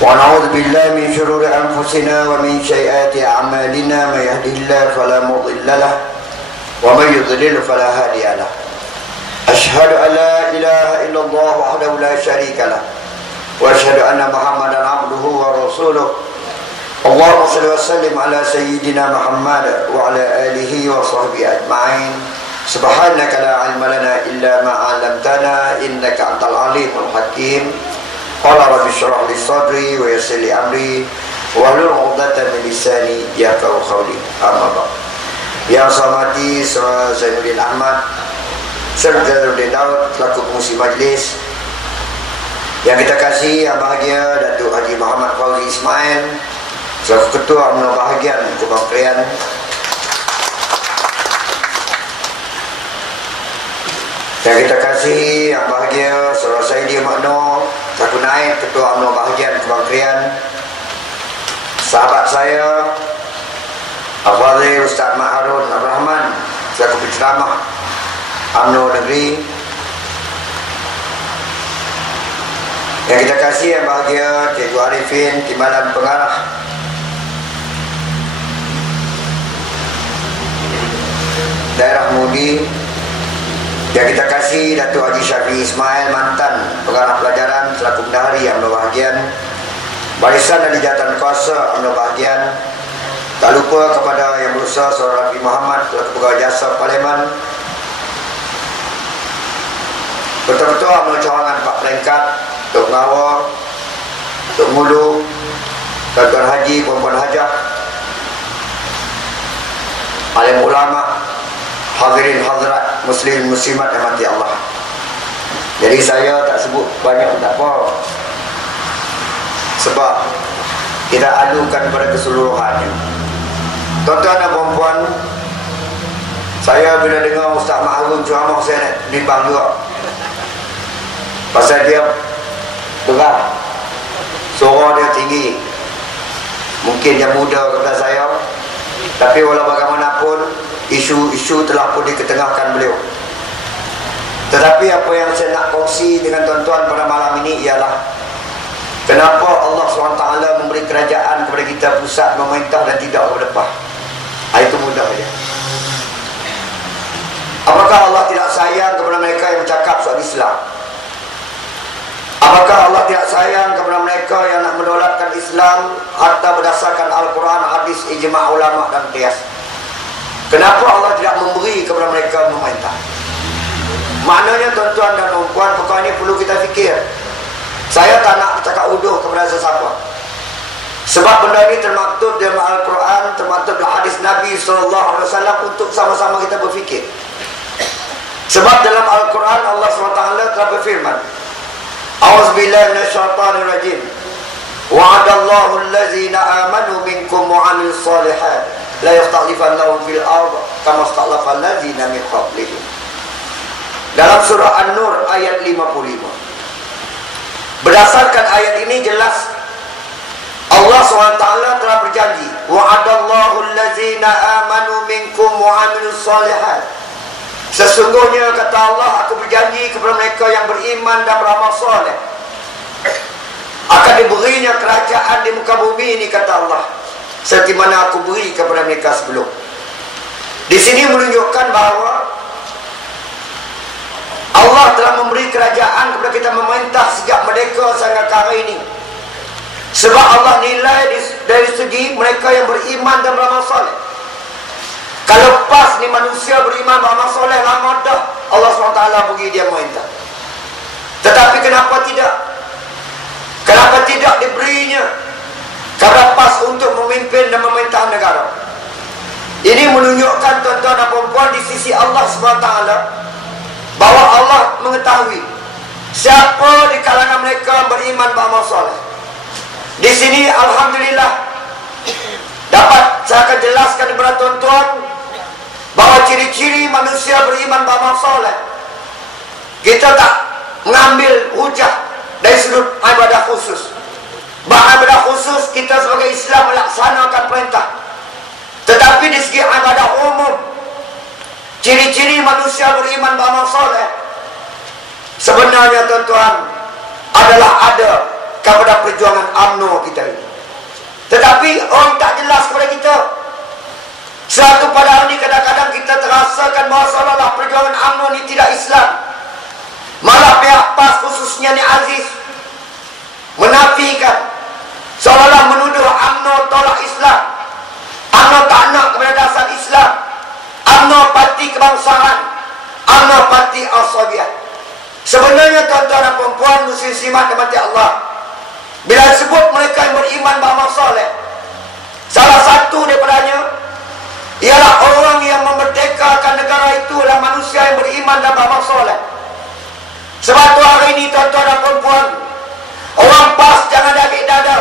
ونعوذ بالله من شرور أنفسنا ومن سيئات أعمالنا من يهده الله فلا مضل له ومن يضلل فلا هادي له أشهد أن لا إله إلا الله وحده لا شريك له وأشهد أن محمدا عبده ورسوله اللهم صل وسلم على سيدنا محمد وعلى آله وصحبه أجمعين سبحانك لا علم لنا إلا ما علمتنا إنك أنت العليم الحكيم قال رب اشرح لي صدري ويسر لي أمري wahlul 'uqdatam min lisani yafqahu qawli. Amma ba'd. Yang saya hormati Saudara Zainuddin Ahmad serta Zainuddin Daud selaku pengurusi majlis, yang kita kasih yang bahagia Datuk Haji Muhammad Fauzi Ismail selaku Ketua UMNO Bahagian Kubang Krian, yang kita kasih yang bahagia Saudara Saidi Makno selaku Naib Ketua UMNO Bahagian Kubang Krian, sahabat saya Al-Fadhil Ustaz Mat Harun Abdul Rahman selaku penceramah UMNO Negeri, yang kita kasih yang bahagia Cikgu Arifin Timbalan Pengarah, Daerah Mudi, yang kita kasih Datuk Haji Syafi'i Ismail mantan pengarah pelajaran selaku bendahari UMNO Bahagian, Barisan dan Jabatan Kuasa UMNO Bahagian. Tak lupa kepada yang berusaha Saudara Rafi Muhammad selaku pegawai jasa Parlimen, Ketua-Ketua UMNO Cawangan Pak Peringkat, Tok Ngawar, Tok Ngulu, Tuan-Tuan Haji, Puan-Puan Hajah, alim ulama, hadirin hadirat, muslim muslimat yang mati Allah. Jadi saya tak sebut banyak, tak apa, sebab kita adukan pada keseluruhannya. Tuan-tuan dan puan-puan, saya bila dengar Ustaz Mat Harun ceramah, saya nak bimbang juga. Pasal dia berat, suara dia tinggi. Mungkin dia muda kepada saya, tapi walau bagaimanapun isu-isu telah pun diketengahkan beliau. Tetapi apa yang saya nak kongsi dengan tuan-tuan pada malam ini ialah kenapa Allah SWT memberi kerajaan kepada kita, pusat memerintah dan tidak berdepan. Itu mudah saja. Apakah Allah tidak sayang kepada mereka yang bercakap soal Islam? Apakah Allah tidak sayang kepada mereka yang nak mendolatkan Islam harta berdasarkan Al-Quran, hadis, ijma' ulama dan qiyas? Kenapa Allah tidak memberi kepada mereka memerintah? Maknanya tuan-tuan dan puan, perkara ini perlu kita fikir. Saya tak nak bercakap uduh kepada sesiapa, sebab benda ini termaktub dalam Al-Quran, termaktub dalam hadis Nabi SAW untuk sama-sama kita berfikir. Sebab dalam Al-Quran Allah SWT telah berfirman, A'udzubillahi minasyaitonirrajim, wa'adallahu allazina amanu minkum wa 'amilus shalihat la yastakhlifannahum fil ardh kama istakhlafal ladzina min qablihim. Dalam surah An-Nur ayat 55. Berdasarkan ayat ini jelas Allah SWT telah berjanji, wa'adallahu allazina amanu minkum wa 'amilus shalihat. Sesungguhnya kata Allah, aku berjanji kepada mereka yang beriman dan beramal soleh akan diberinya kerajaan di muka bumi ini, kata Allah, seperti mana aku beri kepada mereka sebelum. Di sini menunjukkan bahawa Allah telah memberi kerajaan kepada kita memerintah sejak merdeka sehingga hari ini. Sebab Allah nilai dari segi mereka yang beriman dan beramal soleh. Kalau pas ni manusia beriman beramal soleh, lama dah Allah SWT beri dia memerintah. Tetapi kenapa tidak? Kenapa tidak diberinya? Karena pas untuk memimpin dan memerintah negara. Ini menunjukkan tuan-tuan dan puan-puan, di sisi Allah SWT bahawa Allah mengetahui siapa di kalangan mereka beriman beramal soleh. Di sini alhamdulillah dapat saya akan jelaskan kepada tuan-tuan bahawa ciri-ciri manusia beriman beramal soleh, kita tak mengambil hujah dari sudut ibadah khusus. Bahawa ibadah khusus kita sebagai Islam melaksanakan perintah, tetapi di segi ibadah umum, ciri-ciri manusia beriman beramal soleh sebenarnya tuan-tuan adalah ada kepada perjuangan UMNO kita ini. Tetapi orang tak jelas kepada kita. Suatu pada hari ini kadang-kadang kita terasakan bahawa seolah-olah perjuangan UMNO ini tidak Islam. Malah pihak PAS khususnya Nik Aziz menafikan, seolah-olah menuduh UMNO tolak Islam, UMNO tak nak kepada dasar Islam, UMNO parti kebangsaan, UMNO parti Al-Soviet. Sebenarnya tuan-tuan dan perempuan muslim-muslimat dirahmati Allah, bila disebut mereka yang beriman beramal soleh, salah satu daripadanya ialah orang yang memerdekakan negara itu adalah manusia yang beriman dan beramal soleh. Sebab tu hari ini tuan-tuan dan perempuan, orang PAS jangan daging dada.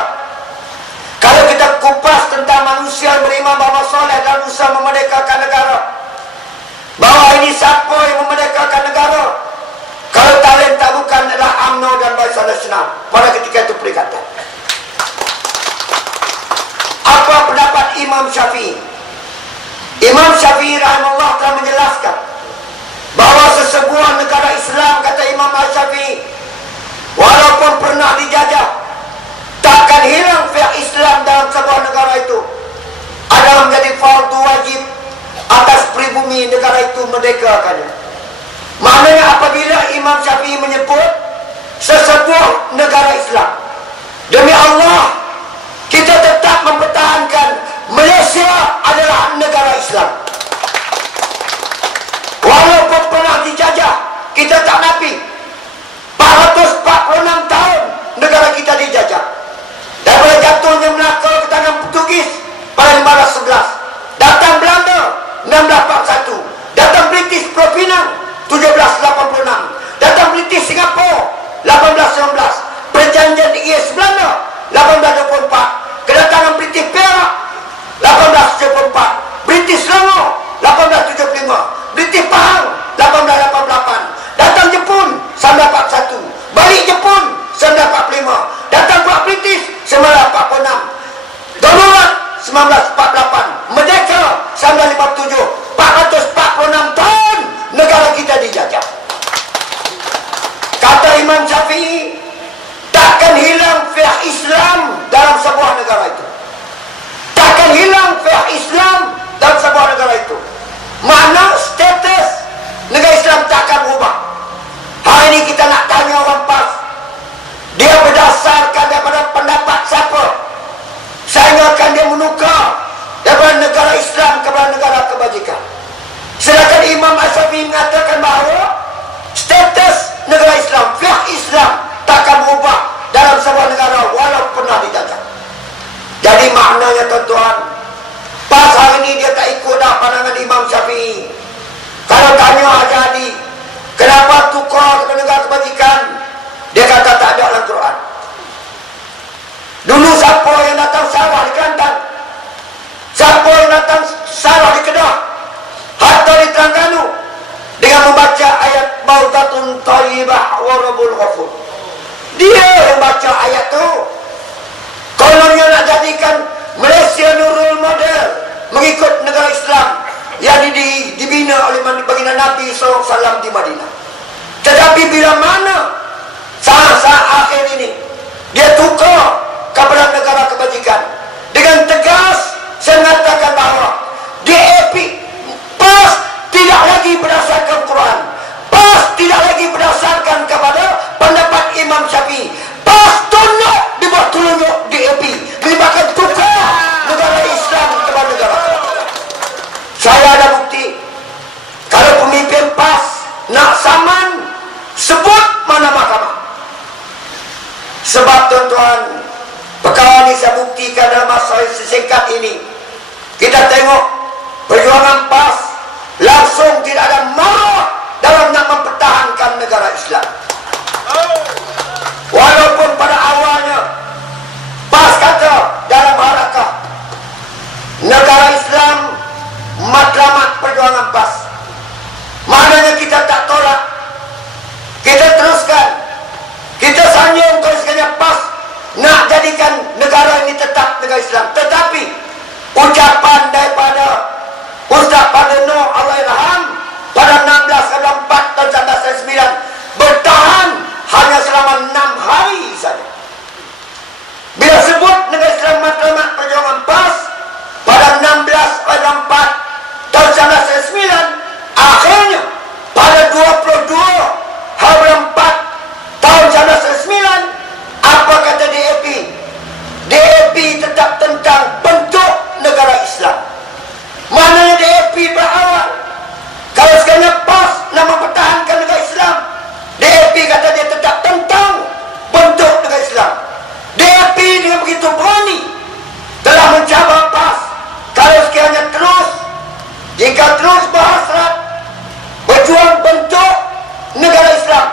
Kalau kita kupas tentang manusia yang beriman beramal soleh dan berusaha memerdekakan negara, bahawa ini siapa yang memerdekakan negara? Kalau talent tak bukan adalah UMNO dan Barisan Nasional pada ketika itu perikatan. Apa pendapat Imam Syafi'i? Imam Syafi'i rahimahullah telah menjelaskan bahawa sesebuah negara Islam, kata Imam Syafi'i, walaupun pernah dijajah, takkan hilang fiqh Islam dalam sebuah negara itu. Adalah menjadi fardu wajib atas pribumi negara itu merdekakannya. Maknanya apabila Imam Syafi'i menyebut sesebuah negara Islam, demi Allah kita tetap mempertahankan Malaysia adalah negara Islam. Walaupun pernah dijajah, kita tak nafi. 446 tahun negara kita dijajah. Daripada jatuhnya Melaka ke tangan Portugis pada 1511, datang Belanda 1641, datang British Pulau Pinang 1786, datang British Singapura 1819, perjanjian IS Belanda 1824, kedatangan British Perak 1874, British Selangor 1875, British Pahang 1888, datang Jepun 1941, balik Jepun 1945, datang pula British 1946, darurat 1948, merdeka 1957, 446 tahun negara kita dijajah. Kata Imam Syafi'i, takkan hilang fiqh Islam dalam sebuah negara itu. Takkan hilang fiqh Islam dalam sebuah negara itu. Mana status negara Islam takkan berubah. Hari ini kita nak tanya orang PAS, dia berdasarkan daripada pendapat siapa sehingga akan dia menukar daripada negara Islam kepada negara kebajikan. Sedangkan Imam Syafi'i mengatakan bahawa status negara Islam, fiqh Islam takkan berubah dalam sebuah negara walau pernah dijajah. Jadi maknanya tuan-tuan, PAS hari ini dia tak ikut dah pandangan Imam Syafi'i. Kalau tanya Haji Hadi, kenapa tukar ke negara kebajikan, dia kata tak ada dalam Quran. Dulu siapa yang datang Sarah di Kelantan, siapa yang datang Sarah di Kedah, hatta di Terengganu, dengan membaca ayat Bautatun Thayyibah wa Rabbul Ghafur. Dia yang baca ayat tu. Kononnya nak jadikan Malaysia nurul model mengikut negara Islam yang dibina oleh baginda Nabi SAW di Madinah. Tetapi bila mana saat-saat akhir ini dia tukar kepada negara kebajikan, dengan tegas saya mengatakan bahawa DAP PAS tidak lagi berdasarkan Quran, PAS tidak lagi berdasarkan kepada pendapat Imam Syafi'i. PAS tunduk di bawah telunjuk DAP, menyebabkan tukar negara Islam kepada negara kebajikan. Saya ada bukti. Kalau pemimpin PAS nak saman, sebut mana mahkamah. Sebab tuan-tuan, perkara ini saya buktikan dalam masa sesingkat ini. Kita tengok perjuangan PAS langsung tidak ada marah dalam nak mempertahankan negara Islam. Walaupun pada awalnya PAS kata dalam harakah negara Islam matlamat perjuangan PAS, maknanya kita tak tolak, kita teruskan, kita sanyung kalau sekalian PAS nak jadikan negara ini tetap negara Islam. Tetapi ucapan daripada Ustaz Padeno Allahyarham pada 16/4 tahun 1999 bertahan hanya selama 6 hari saja. begitu berani telah mencabar PAS. Kalau sekiranya jika terus berhasrat berjuang bentuk negara Islam,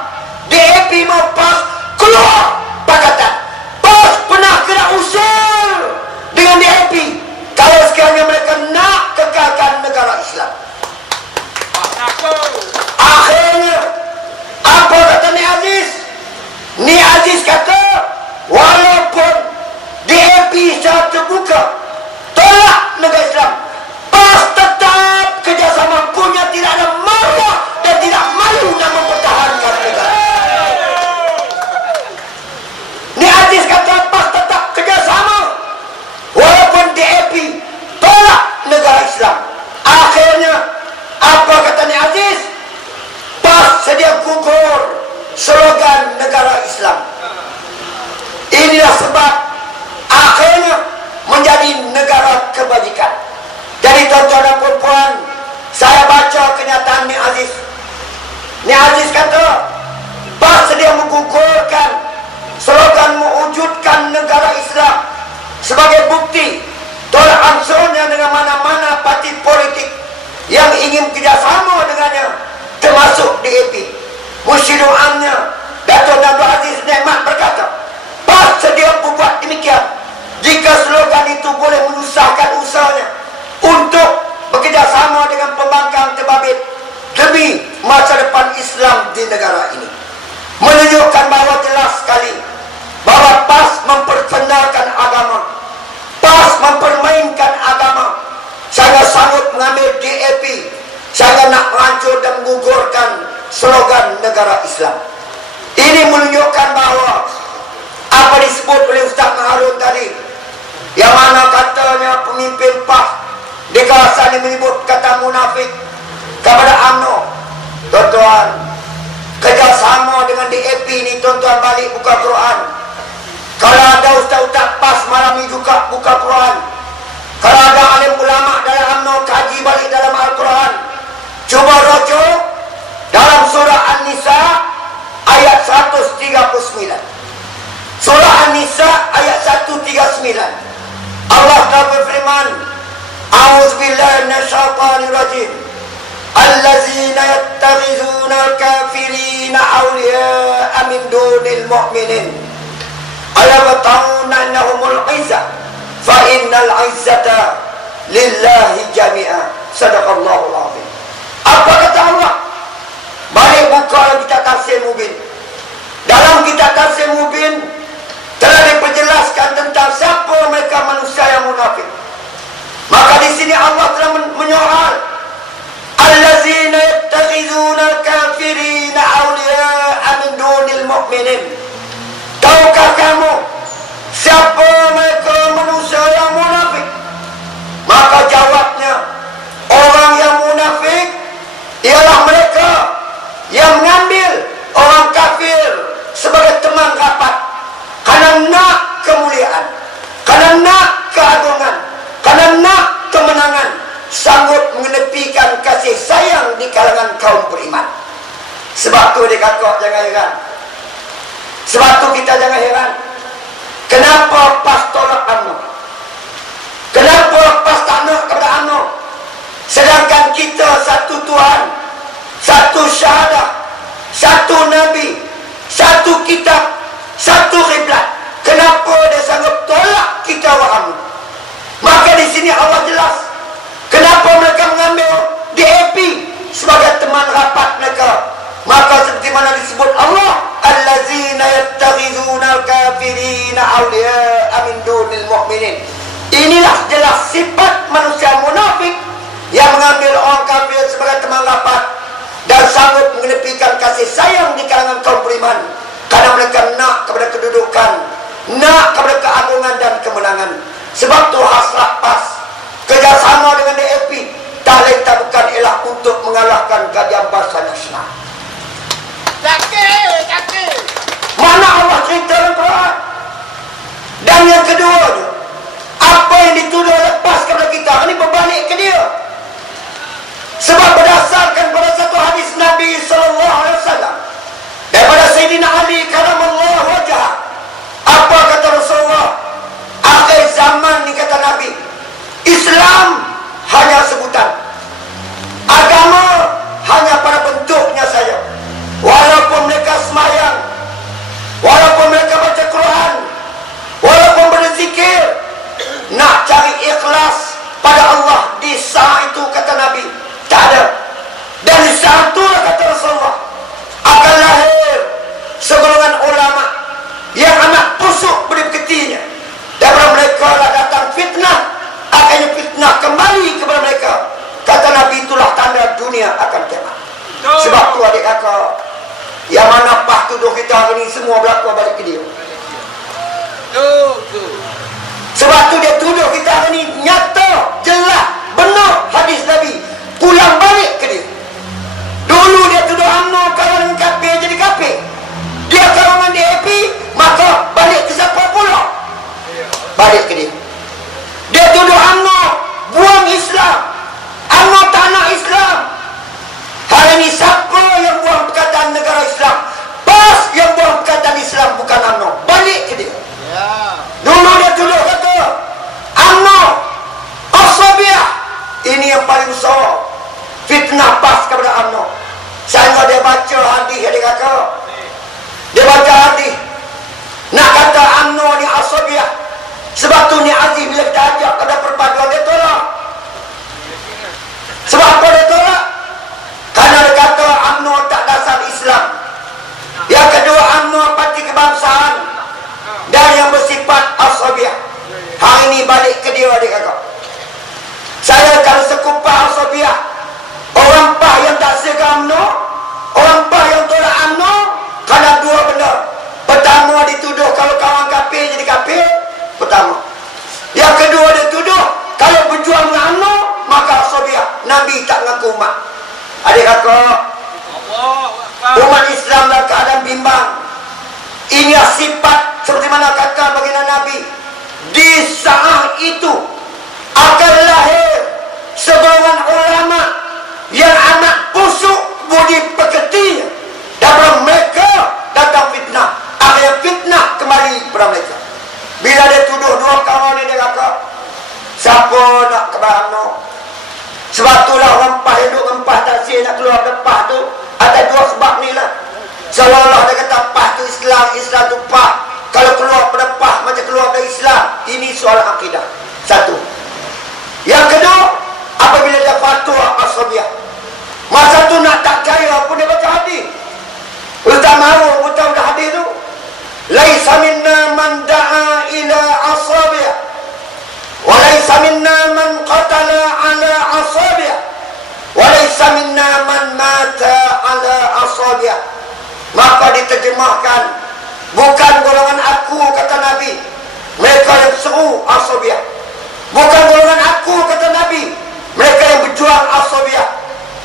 DAP mau PAS keluar pakatan. PAS pernah kena usul dengan DAP kalau sekiranya mereka nak kekalkan negara Islam. Akhirnya apa kata Ni Aziz? Ni Aziz kata walaupun DAP secara terbuka tolak negara Islam, PAS tetap kerjasama, punya tidak ada marwah dan tidak malu nak mempertahankan negara. Ni Aziz kata PAS tetap kerjasama walaupun DAP tolak negara Islam. Akhirnya apa kata Ni Aziz? PAS sedia gugur slogan negara Islam. Inilah sebab akhirnya menjadi negara kebajikan. Jadi tuan-tuan dan puan-puan, saya baca kenyataan Ni Aziz. Ni Aziz kata PAS sedia menggugurkan slogan mewujudkan negara Islam sebagai bukti tolak ansurnya dengan mana-mana parti politik yang ingin kerjasama dengannya, termasuk DAP. Musyidul Amnya Dato' Abdul Aziz Nikmat berkata, PAS sedia berbuat demikian jika slogan itu boleh menyusahkan usahanya untuk bekerjasama dengan pembangkang terbabit demi masa depan Islam di negara ini. Menunjukkan bahawa jelas sekali bahawa PAS memperfendakan agama, PAS mempermainkan agama, sangat sanggup mengambil DAP, sangat nak menghancur dan menggugurkan slogan negara Islam. Ini menunjukkan bahawa apa disebut oleh Ustaz Maharun tadi, yang mana katanya pemimpin PAS di kawasan ini menyebut kata munafik kepada UMNO. Tuan-tuan, kerjasama dengan DAP ini, tuan-tuan balik buka Quran. Kalau ada ustaz-ustaz PAS malam ini juga buka Quran. Kalau ada alim ulama dalam UMNO kaji balik dalam Al-Quran. Cuba rujuk dalam surah An-Nisa ayat 139. Surah An-Nisa ayat 139. Allah Ta'ala berfirman, A'udzubillahi minasyaitonir rajim. Allazina yattakhizuna al-kafirina awliya'a min dunil mu'minin. Ayabta'una annahumul 'izzah fa innal 'izzata lillahi jami'a. Sadaqallahul 'azim. Apa kata Allah? Balik buka kitab Tafsir Mubin. Dalam kitab Tafsir Mubin telah diperjelaskan tentang siapa mereka manusia yang munafik. Maka di sini Allah telah menyoal, allazina yattakhizuna al-kafirina awliya'a min dunil mu'minin. Tahukah kamu siapa mereka manusia yang munafik? Maka jawabnya, orang yang munafik ialah mereka yang mengambil orang kafir sebagai teman rapat kerana nak kemuliaan, kerana nak keagungan, kerana nak kemenangan, sanggup mengenepikan kasih sayang di kalangan kaum beriman. Sebab tu dia kata jangan heran. Sebab tu kita jangan heran kenapa PAS tolak UMNO, kenapa PAS tak nak kepada UMNO, sedangkan kita satu Tuhan, satu syahadah, satu Nabi, satu kitab, satu kiblat. Kenapa dia sanggup tolak kita UMNO? Maka di sini Allah jelas kenapa mereka mengambil DAP sebagai teman rapat mereka. Maka seperti mana disebut Allah, allazina yattakhizuna al-kafirina awliya'a min dunil mu'minin. Inilah jelas sifat manusia munafik yang mengambil orang kafir sebagai teman rapat dan sanggup mengenepikan kasih sayang di kalangan kaum beriman karena mereka nak kepada kedudukan, nak kepada keagungan dan kemenangan. Sebab tu hasrat PAS kerjasama dengan DAP tak lain tak bukan ialah untuk mengalahkan Kajian Bahasa Nasional. Sakit. Mana Allah cerita dalam Quran? Dan yang kedua, apa yang dituduh oleh PAS kepada kita ini berbalik ke dia. Sebab berdasarkan pada satu hadis Nabi SAW daripada Sayyidina Ali karamallahu wajhah, apa kata Rasulullah? kita hari ni semua berlaku balik ke dia. Sebab tu dia tuduh kita hari ni nyata, jelas, benar hadis Nabi. Pulang balik ke dia. Dulu dia tuduh UMNO kawan kafir jadi kafir. Dia kawan DAP, maka balik ke siapa pula? Balik ke dia. Dia tuduh UMNO buang Islam. UMNO tak nak Islam. Hari ini siapa yang buang perkataan negara Islam? PAS yang buang perkataan Islam, bukan UMNO. Balik ke dia. Dulu dia tuduh kata UMNO As-Sabiah. Ini yang paling besar fitnah PAS kepada UMNO. Sehingga dia baca hadis, dia kata, dia baca hadis nak kata UMNO ni As-Sabiah. Sebab tu ni Aziz bila kita ajak ada perpaduan, dia tolak. Sebab apa dia tolak? Kerana dia kata UMNO tak dasar Islam. Yang kedua, UMNO parti kebangsaan dan yang bersifat As-Sabiah. Hari ini balik ke dia, dia kata. Saya kalau sekupas As-Sabiah, orang PAS yang tak segar UMNO, orang PAS yang tolak UMNO, kerana dua benda. Pertama, dituduh kalau kawan kafir jadi kafir. Pertama. Yang kedua, dia tuduh kalau berjuang dengan UMNO, maka As-Sabiah. Nabi tak mengaku umat. Adik kakak, umat Islam dalam keadaan bimbang. Ini sifat seperti mana kata baginda Nabi. Di saat itu akan lahir segolongan ulama yang amat busuk budi pekertinya. Dan mereka datang fitnah. Akhirnya fitnah kembali kepada mereka. Bila dia tuduh dua kawan ni, dia kata, siapa nak kebahan UMNO? Sebab itulah orang PAS yang duduk dengan PAS tak siap nak keluar dari PAS tu. Ada dua sebab ni lah. Seolah-olah dia kata PAS tu Islam, Islam tu PAS. Kalau keluar pada PAS macam keluar dari Islam. Ini soal akidah. Satu. Yang kedua, apabila dia fatwa As-Sabiah, masa tu nak tak percaya pun dia baca hadis. Ustaz mahu betul dah hadis tu. Laisa minna man da'a ila As-Sabiah, wa laisa minna man qatala ala As-Sabiah, wa laisa minna man mata ala As-Sabiah. Maka diterjemahkan, bukan golongan aku, kata Nabi, mereka yang seru As-Sabiah. Bukan golongan aku, kata Nabi, mereka yang berjuang As-Sabiah.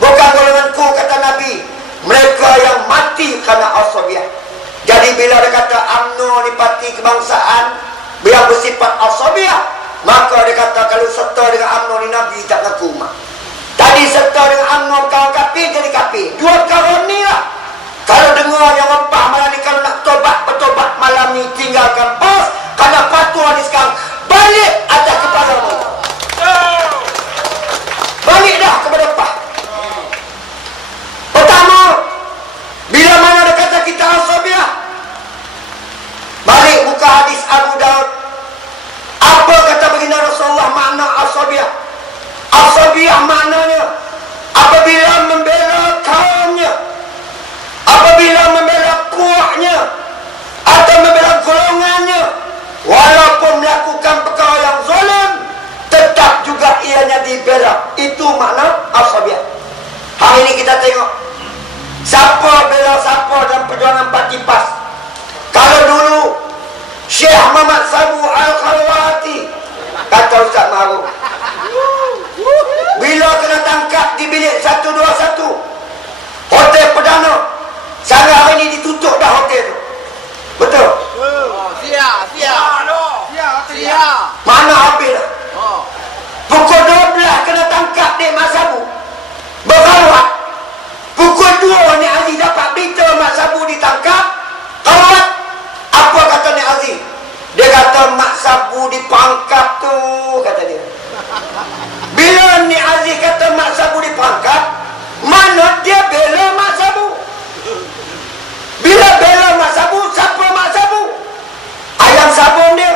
Bukan golonganku, kata Nabi, mereka yang mati kerana As-Sabiah. Jadi bila dia kata UMNO ni parti kebangsaan yang bersifat As-Sabiah, maka dia kata kalau serta dengan UMNO ni Nabi tak mengaku umat. Tadi serta dengan UMNO kawan kafir jadi kafir. Dua kawan ni lah. Kalau dengar yang rempah malam ni, kalau nak tobat, bertobat malam ni, tinggalkan PAS. Kerana fatwa ni sekarang balik atas kepala mereka. Balik dah kepada PAS. Pertama, bila mana dia kata kita As-Sabiah, balik buka hadis Abu Daud. Apa kata baginda Rasulullah makna As-Sabiah? As-Sabiah maknanya apabila membela kaumnya, apabila membela kuahnya, atau membela golongannya, walaupun melakukan perkara yang zalim, tetap juga ianya dibela. Itu makna As-Sabiah. Hari ini kita tengok siapa bela siapa dalam perjuangan parti PAS. Kalau dulu Syekh Muhammad Sabu Al-Khalwati, kata Ustaz Maruf, bila kena tangkap di bilik 121 Hotel Perdana, sampai hari ini ditutup dah hotel tu. Betul? Siap. Mana habis dah? Pukul 12 kena tangkap di Mak Sabu berkawat. Pukul 2 Nek Aziz dapat berita Mak Sabu ditangkap. Kawat. Apa kata Nek Aziz? Dia kata Mak Sabu dipangkap tu, kata dia. Bila Nek Aziz kata Mak Sabu dipangkap, mana dia bela Mak Sabu? Bila bela Mak Sabu, siapa Mak Sabu? Ayam sabun dia.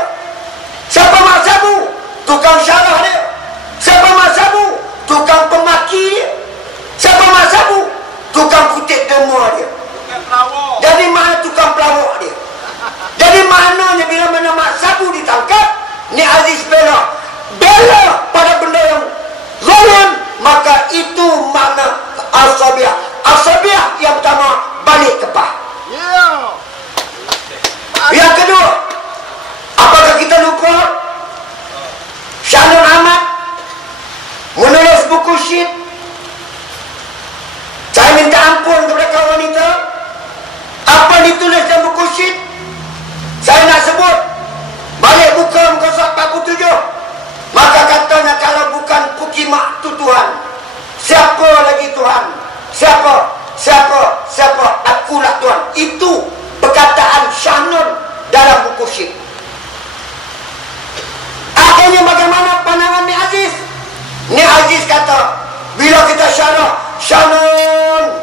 Bila kita syarah, Shanun,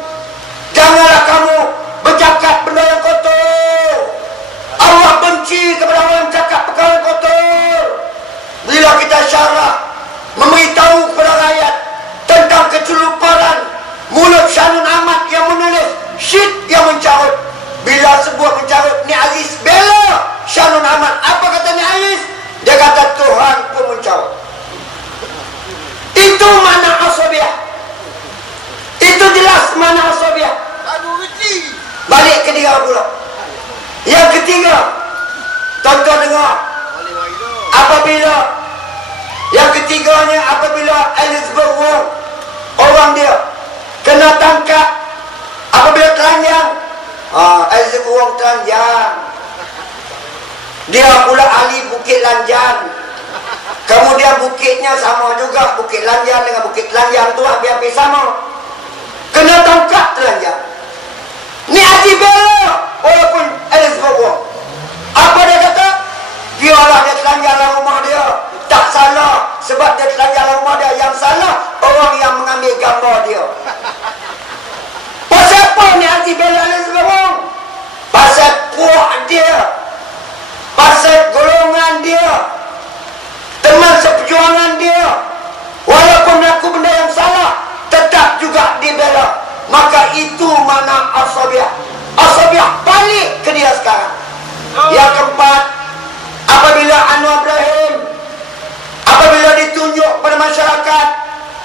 janganlah kamu bercakap benda yang kotor. Allah benci kepada orang yang bercakap perkara yang kotor. Bila kita syarah, memberitahu kepada rakyat tentang keceluparan mulut Shanun Ahmad yang menulis, Syed yang mencarut. Bila sebuah mencarut, Ni Aziz bela Shanun Ahmad. Apa kata Ni Aziz? Dia kata Tuhan pun mencarut. Itu mana asabiah. Itu jelas mana asabiah. Balik ke dia pula. Yang ketiga, tonton dengar. Apabila yang ketiganya, apabila Elizabeth Wong, orang dia kena tangkap apabila telanjang. Elizabeth Wong telanjang. Dia pula ahli Bukit Lanjang. Kemudian bukitnya sama juga, Bukit Lanjang dengan Bukit Telanjang tu hampir-hampir sama. Kena tangkap telanjang. Ni Haji bela walaupun Elizabeth Wong. Apa dia kata? Biarlah dia telanjang dalam rumah dia, tak salah sebab dia telanjang dalam rumah dia. Yang salah orang yang mengambil gambar dia. Pasal apa ni Haji bela Elizabeth Wong? Pasal puak dia, pasal golongan dia, teman seperjuangan dia. Walaupun melakukan benda yang salah, tetap juga dibela. Maka itu mana asabiah. Asabiah balik ke dia sekarang. Yang keempat, apabila Anwar Ibrahim, apabila ditunjuk pada masyarakat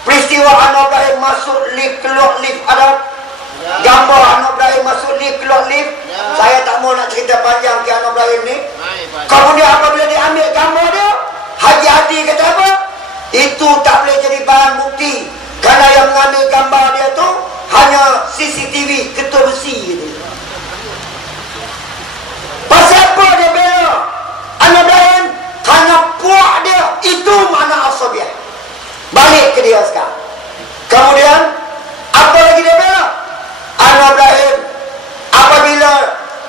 peristiwa Anwar Ibrahim masuk lift, keluar lift, ada gambar Anwar Ibrahim masuk lift, keluar lift. Saya tak mau nak cerita panjang ke Anwar Ibrahim ni. Kemudian apabila diambil gambar dia, Haji Hadi kata apa? Itu tak boleh jadi barang bukti, kerana yang mengambil gambar dia tu hanya CCTV ketua besi itu. Pasal apa dia bela Anwar Ibrahim? Kerana puak dia. Itu mana asabiah. Balik ke dia sekarang. Kemudian apa lagi dia bela? Anwar Ibrahim apabila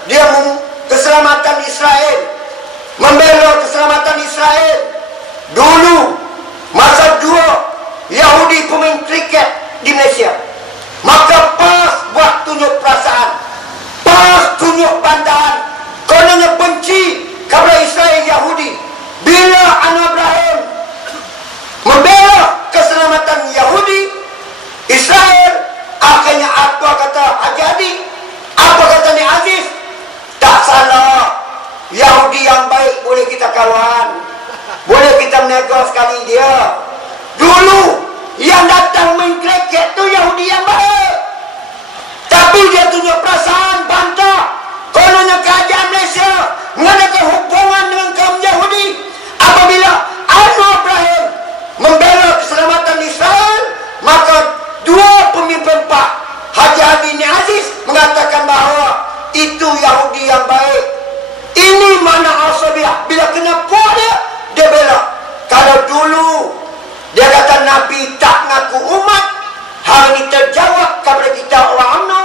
dia keselamatan Israel, membela keselamatan Israel. Dulu masa dua Yahudi pemain kriket di Malaysia, maka pas buat tunjuk perasaan, pas tunjuk bantahan, kononnya benci kepada Israel Yahudi. Bila Anwar Ibrahim membela keselamatan Yahudi Israel, akhirnya apa kata Haji Hadi, apa kata Ni Aziz? Tak salah, Yahudi yang baik boleh kita kawan, boleh kita menegur sekali dia. Dulu yang datang main kriket tu Yahudi yang baik, tapi dia tunjuk perasaan, bantah. Kononnya kerajaan Malaysia mengadakan hubungan dengan kaum Yahudi. Apabila Anwar Ibrahim membela keselamatan Israel, maka dua pemimpin Pak, Haji Hadi, Ni Aziz, mengatakan bahawa itu Yahudi yang baik. Ini mana asabiah. Bila kena puak dia bela. Kalau dulu dia kata Nabi tak ngaku umat, hari ini terjawab kepada kita orang UMNO,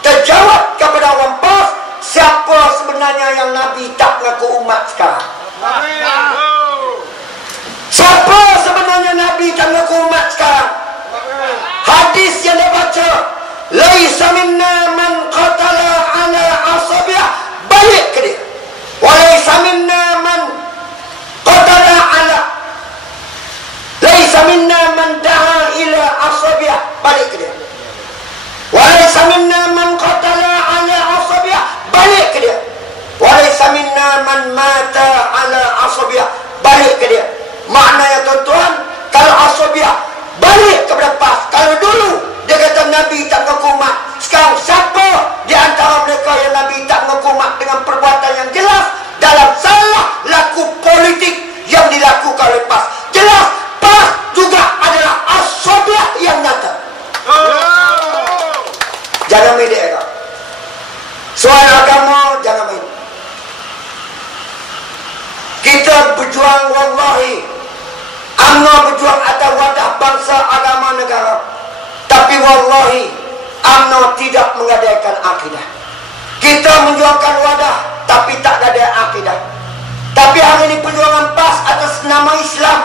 terjawab kepada orang PAS, siapa sebenarnya yang Nabi tak ngaku umat sekarang. Siapa sebenarnya Nabi tak ngaku umat sekarang? Hadis yang dia baca, laisa minna man qatala ala asabiah, balik ke dia. Wa laisa minna man qatala ala, laisa minna man da'a ila asabiah, balik ke dia. Wa laisa minna man qatala ala asabiah, balik ke dia. Wa laisa minna man mata ala asabiah, balik ke dia. Maknanya tuan-tuan, kalau asabiah balik kepada PAS. Kalau dulu dia kata Nabi tak mengaku umat, sekarang siapa di antara mereka yang Nabi tak mengaku umat dengan perbuatan yang jelas dalam salah laku politik yang dilakukan oleh PAS? Jelas PAS juga adalah asabiah yang nyata. Jangan main dia. Soal agama jangan main. Kita berjuang, wallahi, UMNO berjuang atas wadah bangsa, agama, negara. Tapi wallahi UMNO tidak menggadaikan akidah. Kita menjuangkan wadah tapi tak ada akidah. Tapi hari ini perjuangan PAS atas nama Islam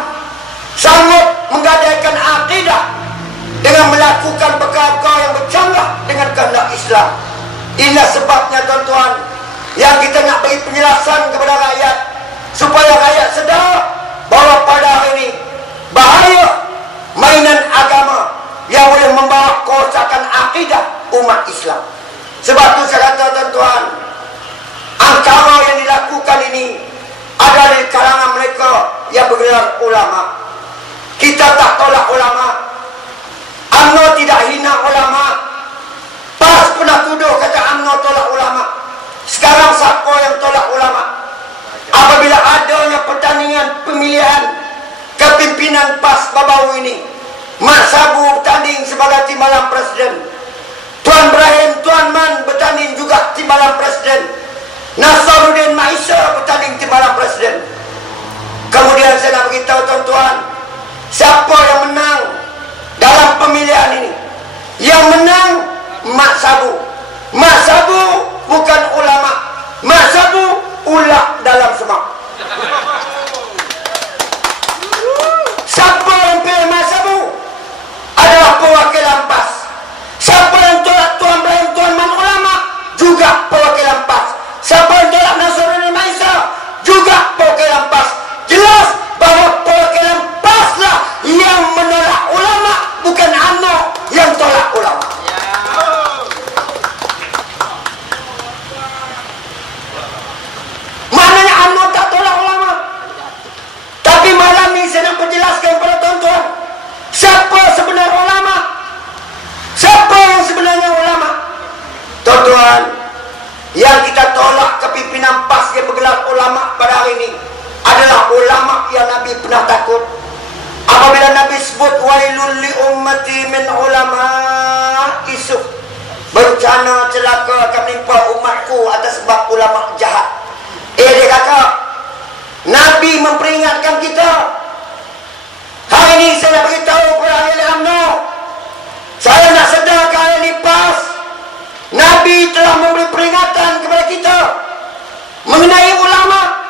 sanggup menggadaikan akidah dengan yang melakukan perkara-perkara yang bercanggah dengan kehendak Islam. Inilah sebabnya tuan-tuan, yang kita nak beri penjelasan kepada rakyat, supaya rakyat sedar bahawa pada hari ini bahaya mainan agama yang boleh membawa kerosakan akidah umat Islam. Sebab tu saya kata tuan-tuan, angkara yang dilakukan ini adalah di kalangan mereka yang bergelar ulama. Kita tak tolak ulama. UMNO tidak hina ulama. PAS pernah tuduh kata UMNO tolak ulama. Sekarang siapa yang tolak ulama? Apabila adanya pertandingan pemilihan kepimpinan PAS baru-baru ini, Mat Sabu bertanding sebagai timbalan presiden, Tuan Ibrahim Tuan Man bertanding juga timbalan presiden, Nasaruddin Maisa bertanding timbalan presiden. Kemudian saya nak beritahu tuan-tuan, siapa yang menang dalam pemilihan ini? Yang menang Mat Sabu. Mat Sabu bukan ulama. Mat Sabu ulak dalam semak. Siapa yang pilih Mat Sabu adalah perwakilan PAS. Siapa yang tolak Tuan Ibrahim Tuan Man ulama juga perwakilan PAS. Siapa yang tolak Nasaruddin Maisa juga perwakilan PAS. Jelas bahawa perwakilan PAS lah yang menolak ulama, bukan UMNO yang tolak ulama. Maknanya UMNO tak tolak ulama. Tapi malam ni saya nak penjelaskan kepada tuan-tuan, siapa sebenarnya ulama? Siapa yang sebenarnya ulama? Tuan-tuan, yang kita tolak kepimpinan PAS yang bergelar ulama pada hari ini adalah ulama yang Nabi pernah takut. Apabila Nabi sebut wailul li ummati min ulama isuf, bencana celaka akan menimpa umatku atas sebab ulama jahat. Dia kata, Nabi memperingatkan kita. Hari ini saya nak beritahu kepada ahli UMNO, saya nak sedarkan ahli PAS, Nabi telah memberi peringatan kepada kita mengenai ulama.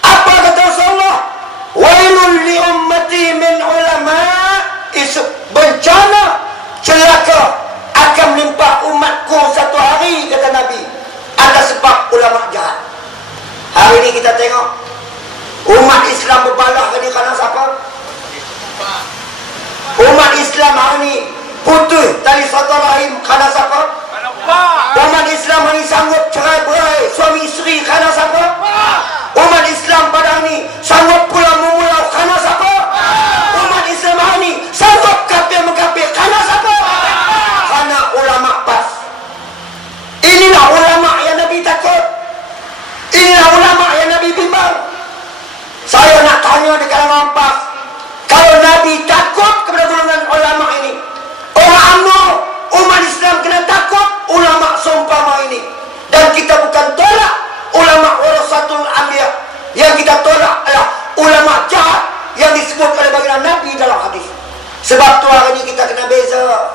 Apa kata Rasulullah? Wailul li ummati min ulama isuk, bencana celaka akan menimpa umatku satu hari, kata Nabi, atas sebab ulama jahat. Hari ini kita tengok umat Islam berbalah ini kerana siapa? Umat Islam hari ini putus tali silaturahim kerana siapa? Umat Islam hari ini sanggup cerai berai suami isteri kerana siapa? Umat Islam pada hari ini sanggup pula memula kerana siapa? Umat Islam hari ini sanggup kafir mengkafir kerana siapa? Kerana ulama PAS. Inilah ulama yang Nabi takut. Inilah ulama yang Nabi bimbang. Saya nak tanya di kalangan PAS, kalau Nabi takut kepada golongan ulama ini, orang UMNO, umat Islam kena takut ulama seumpama ini. Dan kita bukan tolak ulama warasatul anbiya. Yang kita tolak adalah ulama jahat yang disebut oleh baginda Nabi dalam hadis. Sebab tu hari ini kita kena beza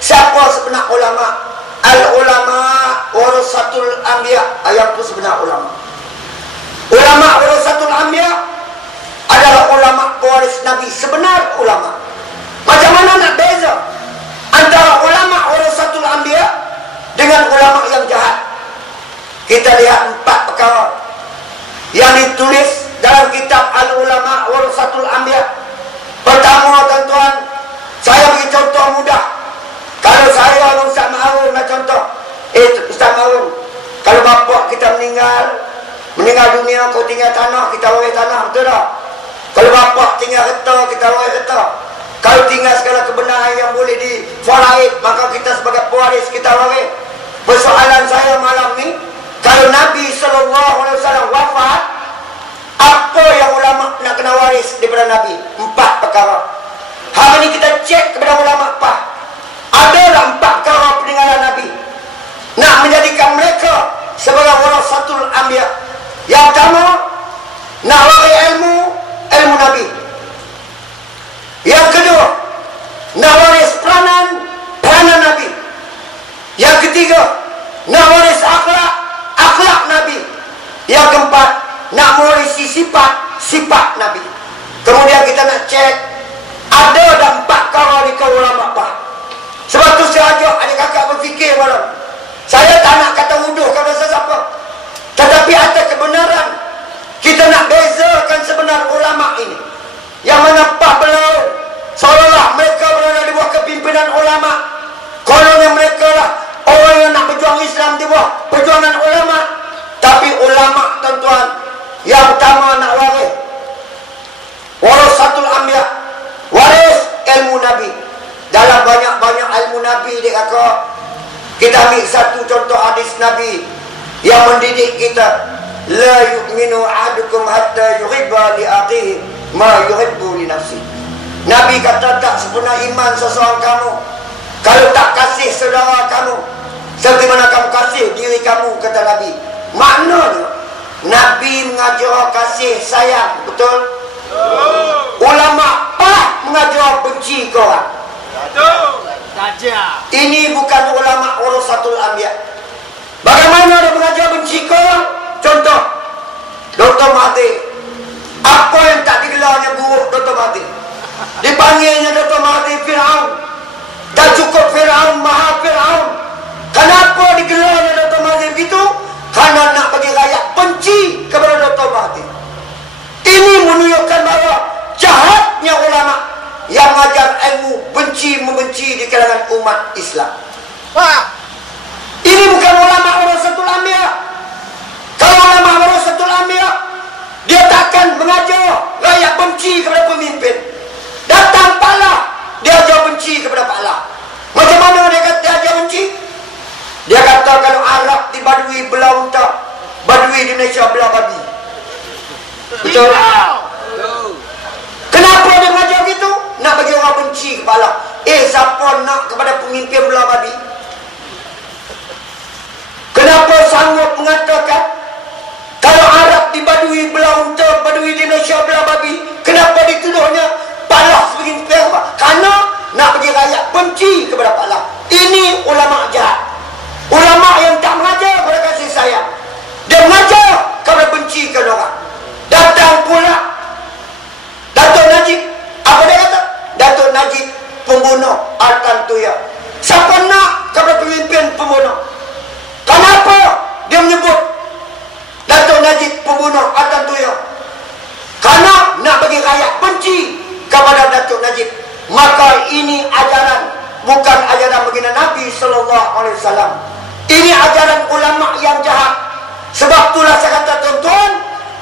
siapa sebenar ulama. Al-ulama warasatul anbiya, ayat tu sebenar ulama. Ulama warasatul anbiya adalah ulama pewaris Nabi, sebenar ulama. Macam mana nak beza antara ulama warasatul anbiya dengan ulama yang jahat? Kita lihat 4 perkara yang ditulis dalam kitab Al-Ulama Warasatul Anbiya. Pertama tuan-tuan, saya bagi contoh mudah. Kalau saya Ustaz Ma'arun nak contoh, Ustaz Ma'arun, kalau bapak kita meninggal dunia, kau tinggal tanah, kita waris tanah, betul tak? Kalau bapak tinggal harta, kita waris harta. Kalau tinggal segala kebenaran yang boleh difaraid, maka kita sebagai pewaris kita waris. Persoalan saya malam ni, kalau Nabi SAW wafat, apa yang ulama nak kena waris daripada Nabi? 4 perkara. Hari ini kita cek kepada ulama apa? Adalah 4 perkara peninggalan Nabi nak menjadikan mereka sebagai warasatul anbiya. Yang pertama, nak waris ilmu Nabi. Yang kedua, nak waris peranan Nabi. Yang ketiga, nak waris akhlak Nabi. Yang keempat, nak mewarisi sifat Nabi. Kemudian kita nak cek ada dan 4 perkara di kalangan ulama apa? Kita ambil satu contoh hadis Nabi yang mendidik kita. La yu'minu ahadukum hatta yuhibba li akhihi ma yuhibbu li nafsi. Nabi kata tak sempurna iman seseorang kamu kalau tak kasih saudara kamu seperti mana kamu kasih diri kamu, kata Nabi. Maknanya Nabi mengajar kasih sayang, betul? Ulama mengajar benci ke orang. Ini bukan ulama warasatul anbiya. Bagaimana dia mengajar benci ke orang? Contoh, Dr. Mahathir. Apa yang tak digelarnya buruk Dr. Mahathir? Dipanggilnya Dr. Mahathir Fir'aun. Tak cukup Fir'aun, Maha Fir'aun. Kenapa digelarnya Dr. Mahathir begitu? Karena nak bagi rakyat benci kepada Dr. Mahathir. Ini menunjukkan bahawa jahatnya ulama yang mengajar ilmu benci-membenci di kalangan umat Islam. Ini bukan ulama warasatul anbiya. Kalau ulama warasatul anbiya, dia takkan mengajar rakyat benci kepada pemimpin. Datang Pak Allah, dia ajar benci kepada Pak Allah. Macam mana dia kata dia ajar benci? Dia kata kalau Arab di Badui belah unta, Badui di Malaysia belah babi. Betul? Kenapa dia mengajar gitu? Nak bagi orang benci kepada Allah. Siapa nak kepada pemimpin belah babi? Kenapa sanggup mengatakan kalau Arab di Badui belah unta, Badui di Malaysia belah babi? Kenapa dituduhnya Pak Allah sebagai pihak? Karena nak bagi rakyat benci kepada Pak Allah. Ini ulama jahat. Ulama yang tak mengajar kepada kasih sayang. Dia mengajar kepada benci kepada orang. Datang pula Datuk Najib. Apa dia kata? Datuk Najib pembunuh Altan Tuya. Siapa nak kepada pemimpin pembunuh? Kenapa dia menyebut Datuk Najib pembunuh Altan Tuya? Karena nak bagi rakyat benci kepada Datuk Najib. Maka ini ajaran, bukan ajaran baginda Nabi SAW. Ini ajaran ulama yang jahat. Sebab itulah saya kata tuan-tuan,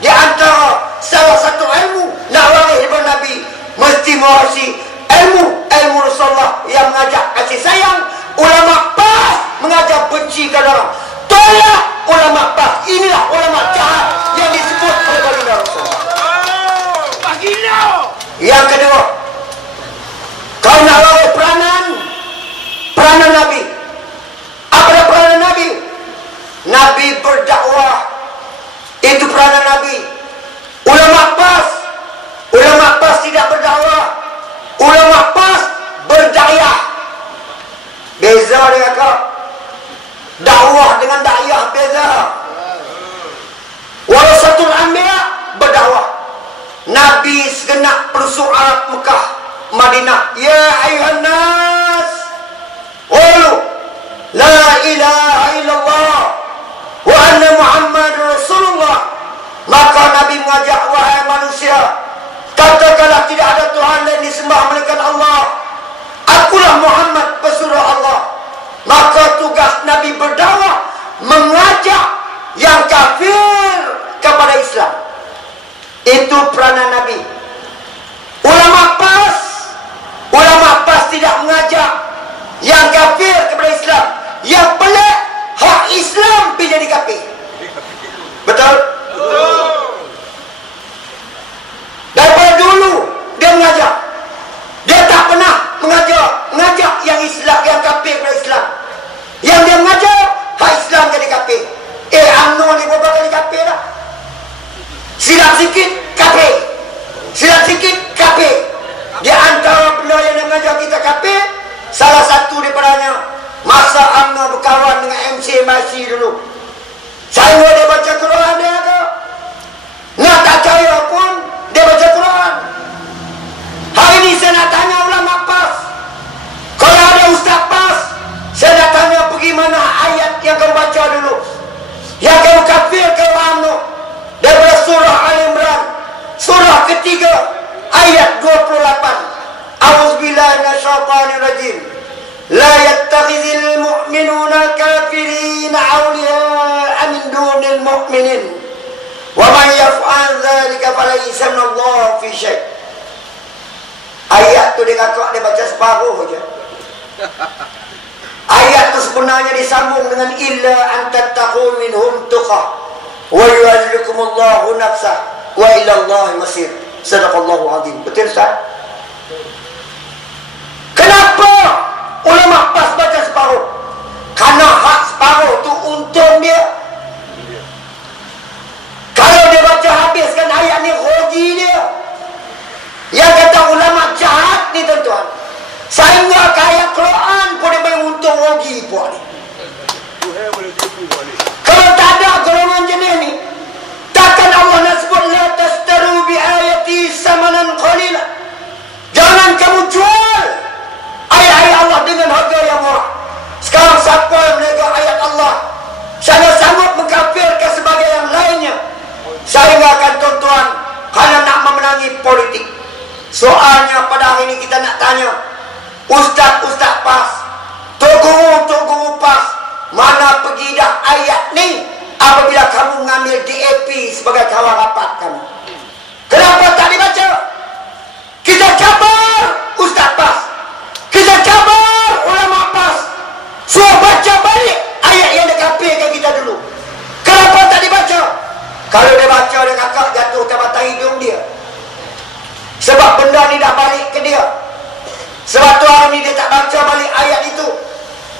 di antara salah satu ilmu nak waris daripada Nabi, mesti mewasi ilmu Rasulullah yang mengajak kasih sayang. Ulama pas mengajar benci kepada orang. Tolak ulama pas. Inilah ulama jahat yang disebut oleh baginda Rasulullah. Yang kedua, kau nak waris peranan Nabi. Apa dah peranan Nabi? Nabi berdakwah. Itu peranan Nabi. Ulama pas tidak berdakwah. Ulama pas berdakwah. Beza dia kata. Dakwah dengan dakwah beza. Warasatul anbiya berdakwah. Nabi segenap penduduk Arab Mekah, Madinah. Ya ayuhan nas, qulu la ilaha illallah wa anna Muhammad Rasulullah. Maka Nabi mengajak, wahai manusia, katakanlah tidak ada Tuhan lain disembah melainkan Allah. Akulah Muhammad, pesuruh Allah. Maka tugas Nabi berdakwah, mengajak yang kafir kepada Islam. Itu peranan Nabi. Ulama pas tidak mengajak yang kafir kepada Islam. Yang pelik, hak Islam pergi jadi kafir. Betul? Daripada dulu dia mengajak. Dia tak pernah mengajak yang Islam, yang kafir kepada Islam. Yang dia mengajar, hak Islam jadi kafir. UMNO ni berapa kali kafir dah? Silap sikit, kafir. Silap sikit, kafir. Di antara benda yang dia mengajar kita kafir, salah satu daripadanya, masa UMNO berkawan dengan MC Masih dulu. Saya dia baca Quran dia ke? Nak tak percaya pun, dia baca Quran. Hari ini saya nak tanya ulama pas. Kalau ada ustaz pas, saya nak tanya pergi mana ayat yang kamu baca dulu. Yang kamu kafir ke UMNO. Daripada surah Al-Imran, surah ketiga, ayat 28. A'udzubillahi minasyaitonirrajim. La yattakhidhul mu'minuna kafirina awliya'a min dunil mu'minin. Wa man yaf'al dzalika falaysa minallah fi syai'. Ayat tu dia kakak dia baca separuh saja. Ayat itu sebenarnya disambung dengan illa an tattaqu minhum tuqah wa yu'allikumullahu nafsah wa ila Allahi masir. Sadaqallahu azim. Betul tak? Kenapa ulama PAS baca separuh? Karena hak separuh tu untung dia. Kalau dia baca habiskan ayat ni, rugi dia. Yang kata ulama jahat ni tuan-tuan, sehingga ayat Quran pun dia boleh untung rugi pun ni. Kalau tak ada golongan jenis ni, takkan Allah nak sebut la tastaru bi ayati samanan qalila. Jangan kamu jual ayat-ayat Allah dengan harga yang murah. Sekarang siapa yang menega ayat Allah sangat sanggup mengkafirkan sebagai yang lainnya, sehingga akan tuan-tuan kerana nak memenangi politik. Soalnya pada hari ini kita nak tanya ustaz-ustaz PAS, tok guru PAS, mana pergi dah ayat ni apabila kamu mengambil DAP sebagai kawan rapat kamu? Kenapa tak dibaca? Kita cabar ustaz PAS, kita cabar ulama PAS, suruh baca balik ayat yang dia kafirkan kita dulu. Kenapa tak dibaca? Kalau dia baca, dia kakak jatuh ke batang hidung dia. Sebab benda ni dah balik ke dia. Sebab tu hari ni dia tak baca balik ayat itu.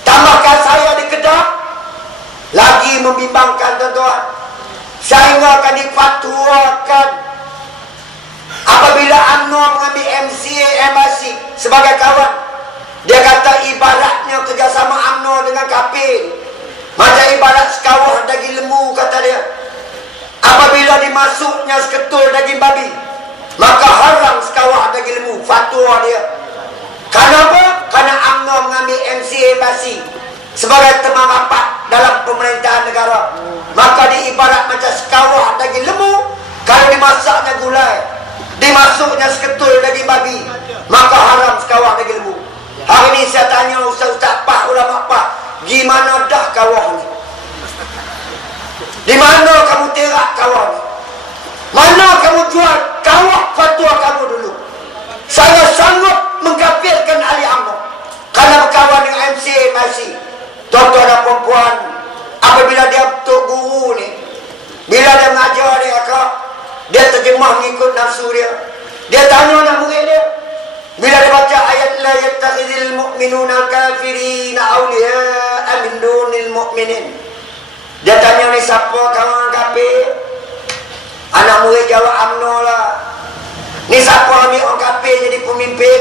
Tambahkan saya di Kedah, lagi membimbangkan tuan-tuan, sehingga akan difatwakan apabila UMNO mengambil MCA, MRC sebagai kawan. Dia kata ibaratnya kerjasama UMNO dengan kafir macam ibarat sekawah daging lembu, kata dia. Apabila dimasuknya seketul daging babi, maka haram sekawah daging lembu. Fatwa dia. Kenapa? Kerana UMNO mengambil MCA Basi sebagai teman rapat dalam pemerintahan negara. Maka diibarat macam sekawah daging lembu. Kalau dimasaknya gulai, dimasuknya seketul daging babi, maka haram sekawah daging lembu. Hari ini saya tanya ustaz-ustaz PAS, ulama PAS, gimana dah kawah ni? Di mana kamu terak kawah ni? Mana kamu jual kawah fatwa kamu dulu? Saya sanggup mengkafirkan ahli UMNO kerana berkawan dengan MCA masih. Tuan-tuan dan perempuan, apabila dia tok guru ni, bila dia mengajar dia kak, dia terjemah mengikut nafsu dia. Dia tanya anak murid dia, bila dia baca ayat la yattakhidhul mu'minuna kafirina awliya'a min dunil mu'minin, dia tanya ni siapa kawan kafir? Anak murid jawab UMNO lah. Ni siapa ambil orang kafir jadi pemimpin?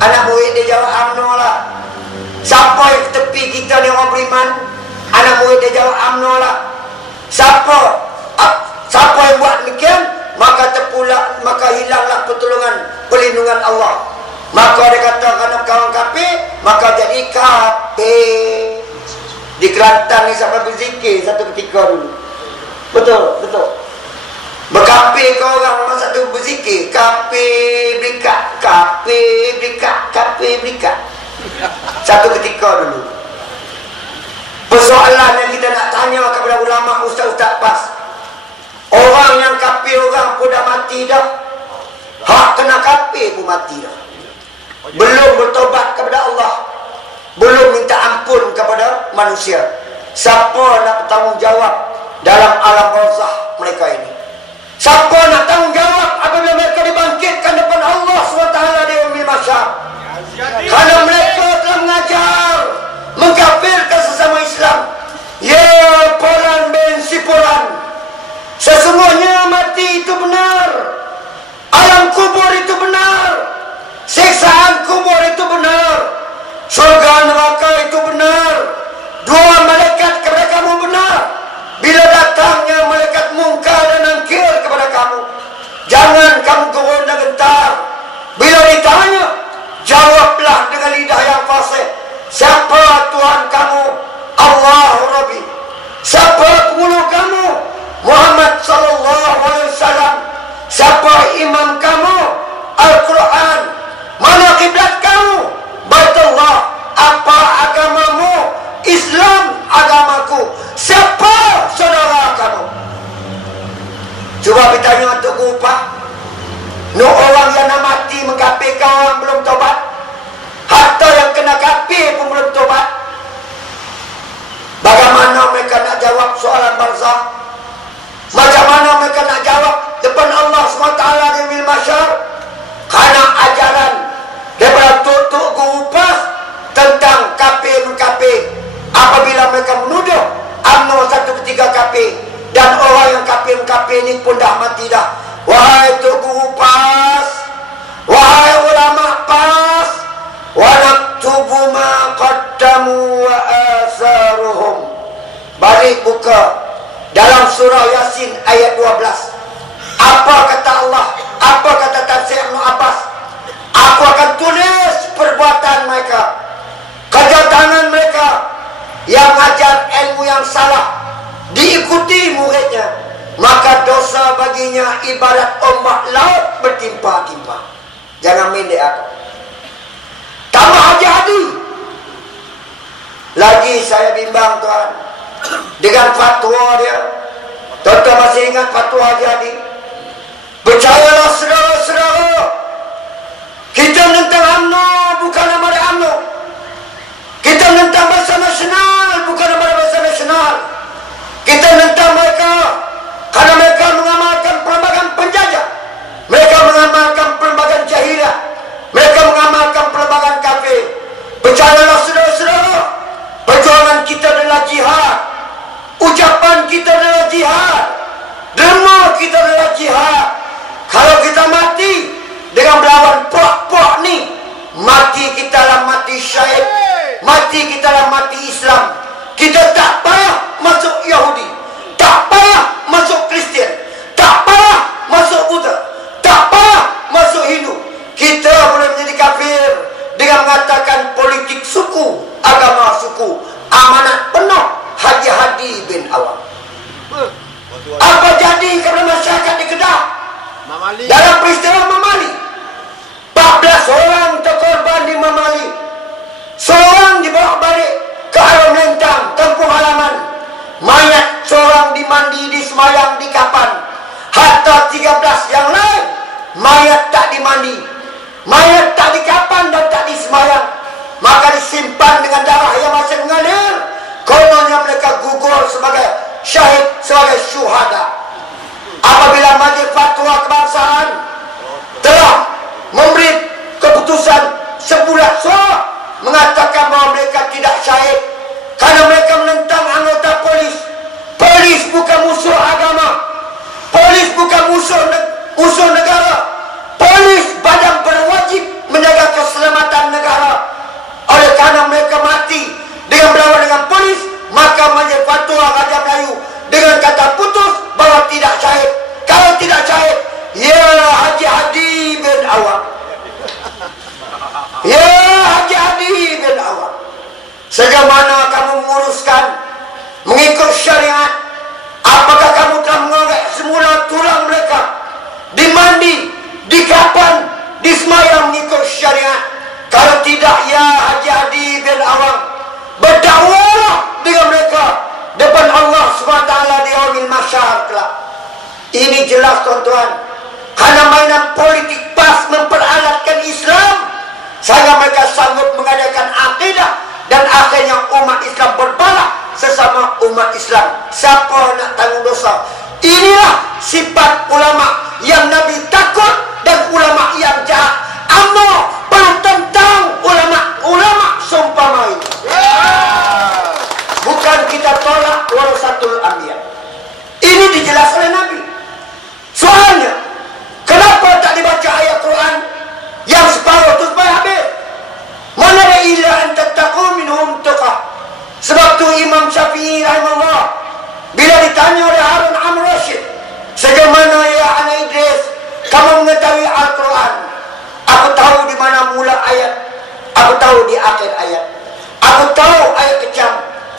Anak murid dia jawab UMNO lah. Siapa yang tepi kita ni orang beriman? Anak murid dia jawab UMNO lah. Siapa yang buat demikian, maka terpulak, maka hilanglah perlindungan Allah. Maka dia kata kerana kawan kafir, maka jadi kafir. Di Kelantan ni sampai berzikir satu ketika dulu. Betul, betul. Berkafir ke orang masa tu berzikir, kafir berikat, kafir berikat, kafir berikat. Satu ketika dulu. Persoalan yang kita nak tanya kepada ulama, ustaz-ustaz PAS, orang yang kafir orang pun dah mati dah. Hak kena kafir pun mati dah. Belum bertobat kepada Allah, belum minta ampun kepada manusia. Siapa nak bertanggungjawab dalam alam barzakh mereka ini? Siapa nak tanggungjawab apabila mereka dibangkitkan depan Allah SWT di yaumil mahsyar? Kerana mereka telah mengajar mengkafirkan sesama Islam. Ya Polan bin Sipolan, sesungguhnya mati itu benar, alam kubur itu benar, siksaan kubur itu benar, surga neraka itu benar, dua malaikat kepada kamu benar. Bila datangnya malaikat mungkar dan nangkir kepada kamu, jangan kamu gerun dan gentar. Bila ditanya, jawablah dengan lidah yang fasih. Siapa Tuhan kamu? Allahu Rabbi. Siapa penghulu kamu? Muhammad sallallahu alaihi wasallam. Siapa imam kamu? Al-Quran. Mana kiblat kamu? Baitullah. Apa agamamu? Islam agamaku. Siapa saudara kamu? Cuba bertanya untuk upah. No orang yang nak mati mengkafirkan orang belum tobat, harta yang kena kafir pun belum tobat. soalan barzakh? Macam mana mereka nak jawab depan Allah SWT di yaumil mahsyar? Karena ajaran daripada tuk-tuk guru pas tentang kafir-kafir, apabila mereka menuduh UMNO 1/3 kafir, dan orang yang kafir-kafir ini pun dah mati dah. Wahai tuk guru pas, wahai ulama pas, wa naktubu ma qaddamu wa asaruhum. Balik buka dalam surah Yasin ayat 12. Apa kata Allah? Apa kata tafsir Ibn Abbas? Aku akan tulis perbuatan mereka, kerja tangan mereka yang ajar ilmu yang salah, diikuti muridnya, maka dosa baginya ibarat ombak laut bertimpa-timpa. Jangan mindek aku. Tambah Haji Hadi. Lagi saya bimbang tuan dengan fatwa dia. Tuan-tuan masih ingat fatwa Haji Hadi? Percayalah saudara-saudara, kita menentang UMNO bukan nama dia UMNO. Kita menentang bahasa nasional bukan nama dia bahasa nasional. Kita menentang mereka karena mereka mengamalkan perlembagaan penjajah. Mereka mengamalkan perlembagaan jahiliah. Mereka mengamalkan perlembagaan kafir. Percayalah saudara-saudara, perjuangan kita adalah jihad. Ucapan kita adalah jihad. Derma kita adalah jihad. Kalau kita mati dengan melawan puak-puak ni, mati kita lah mati syahid. Mati kita lah mati Islam. Kita tak payah masuk Yahudi, tak payah masuk Kristian, tak payah masuk Buddha, tak payah masuk Hindu. Kita boleh menjadi kafir dengan mengatakan politik suku, agama suku, amanat penuh Haji Hadi bin Awang. Apa jadi kepada masyarakat di Kedah dalam peristiwa Mamali? 14 orang terkorban di Mamali. Seorang dibawa balik ke Arab Lentang, kampung halaman. Mayat seorang dimandi, disemayang di kapan. Hatta 13 yang lain mayat tak dimandi, mayat tak di kapan dan tak disemayang. Maka disimpan dengan darah yang masih mengalir. Kononnya mereka gugur sebagai syahid, sebagai syuhada. Apabila Majlis Fatwa Kebangsaan telah memberi keputusan sebulan suara mengatakan bahawa mereka tidak syahid karena mereka menentang anggota polis. Polis bukan musuh agama, polis bukan musuh negara. Polis badan berwajib menjaga keselamatan negara. Oleh karena mereka mati dengan berlawan dengan polis, maka Majlis Fatwa Raja Melayu dengan kata putus bahawa tidak syahid. Kalau tidak syahid, ya Haji Hadi bin Awang, ya Haji Hadi bin Awang, sejauh mana kamu menguruskan mengikut syariat? Apakah kamu telah mengorek semula tulang mereka, dimandi, dikapan, disemayang mengikut syariat? Kalau tidak, ya Haji Hadi bin Awang, berdakwalah dengan mereka depan Allah SWT di yaumil mahsyar kelak. Ini jelas tuan-tuan, karena mainan politik pas memperalatkan Islam sehingga mereka sanggup mengadakan akidah, dan akhirnya umat Islam berbalah sesama umat Islam. Siapa nak tanggung dosa? Inilah sifat ulama yang Nabi takut dan ulama yang jahat. UMNO perlu tentang ulama seumpama ini. Bukan kita tolak warasatul anbiya. Ini dijelaskan oleh Nabi. Soalnya, kenapa tak dibaca ayat Quran yang separuh itu supaya habis? Mana ada illa an tattaqu minhum tuqah. Sebab tu Imam Syafi'i rahimahullah bila ditanya oleh Harun Ar-Rasyid, sejauh mana ya anak Idris kamu mengetahui Al-Quran? Aku tahu di mana mula ayat, aku tahu di akhir ayat, aku tahu ayat kecam,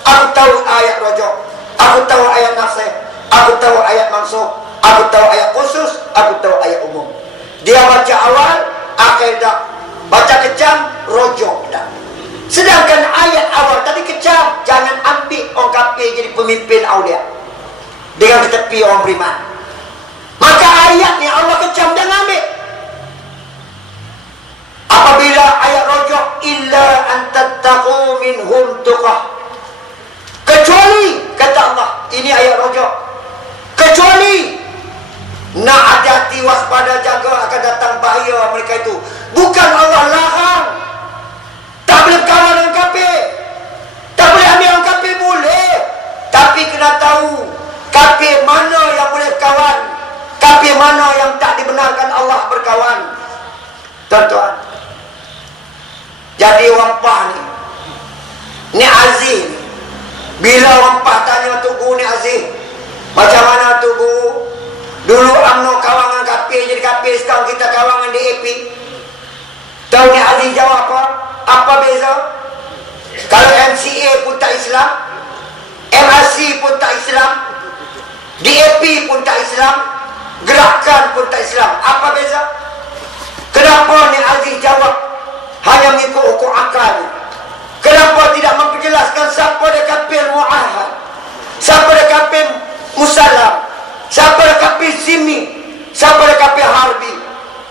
aku tahu ayat rojok, aku tahu ayat nasih, aku tahu ayat mansukh, aku tahu ayat khusus, aku tahu ayat umum. Dia baca awal, akhir dah. Baca kecam, rojok dah. Sedangkan ayat awal tadi kecam, jangan ambil orang kafir jadi pemimpin aulia dengan ketepi orang beriman. Maka ayat ni Allah kecam, jangan ambil. Apabila ayat rojok, illa antattaqu minhum tuqah, kecuali kata Allah, ini ayat anda jaga akan datang bahaya mereka itu. Bukan Allah larang. Tak boleh kawan dengan kafir. Tak boleh ambil orang kafir, boleh. Tapi kena tahu kafir mana yang boleh kawan, kafir mana yang tak dibenarkan Allah berkawan. Tuan-tuan, jadi orang Pah ni Aziz ni, bila orang Pah tanya Tok Guru ni Aziz, macam mana Tok Guru? Dulu UMNO kawan dengan kafir, jadi kafir, sekarang kita kawan dengan DAP. Tahu ni Aziz jawab apa? Apa beza? Kalau MCA pun tak Islam, MRC pun tak Islam, DAP pun tak Islam, Gerakan pun tak Islam. Apa beza? Kenapa ni Aziz jawab hanya mengikut hukum akal? Kenapa tidak memperjelaskan siapa dia kafir mu'ahad, siapa dia kafir musalam, siapa dia kafir zimmi, siapa dia kafir harbi?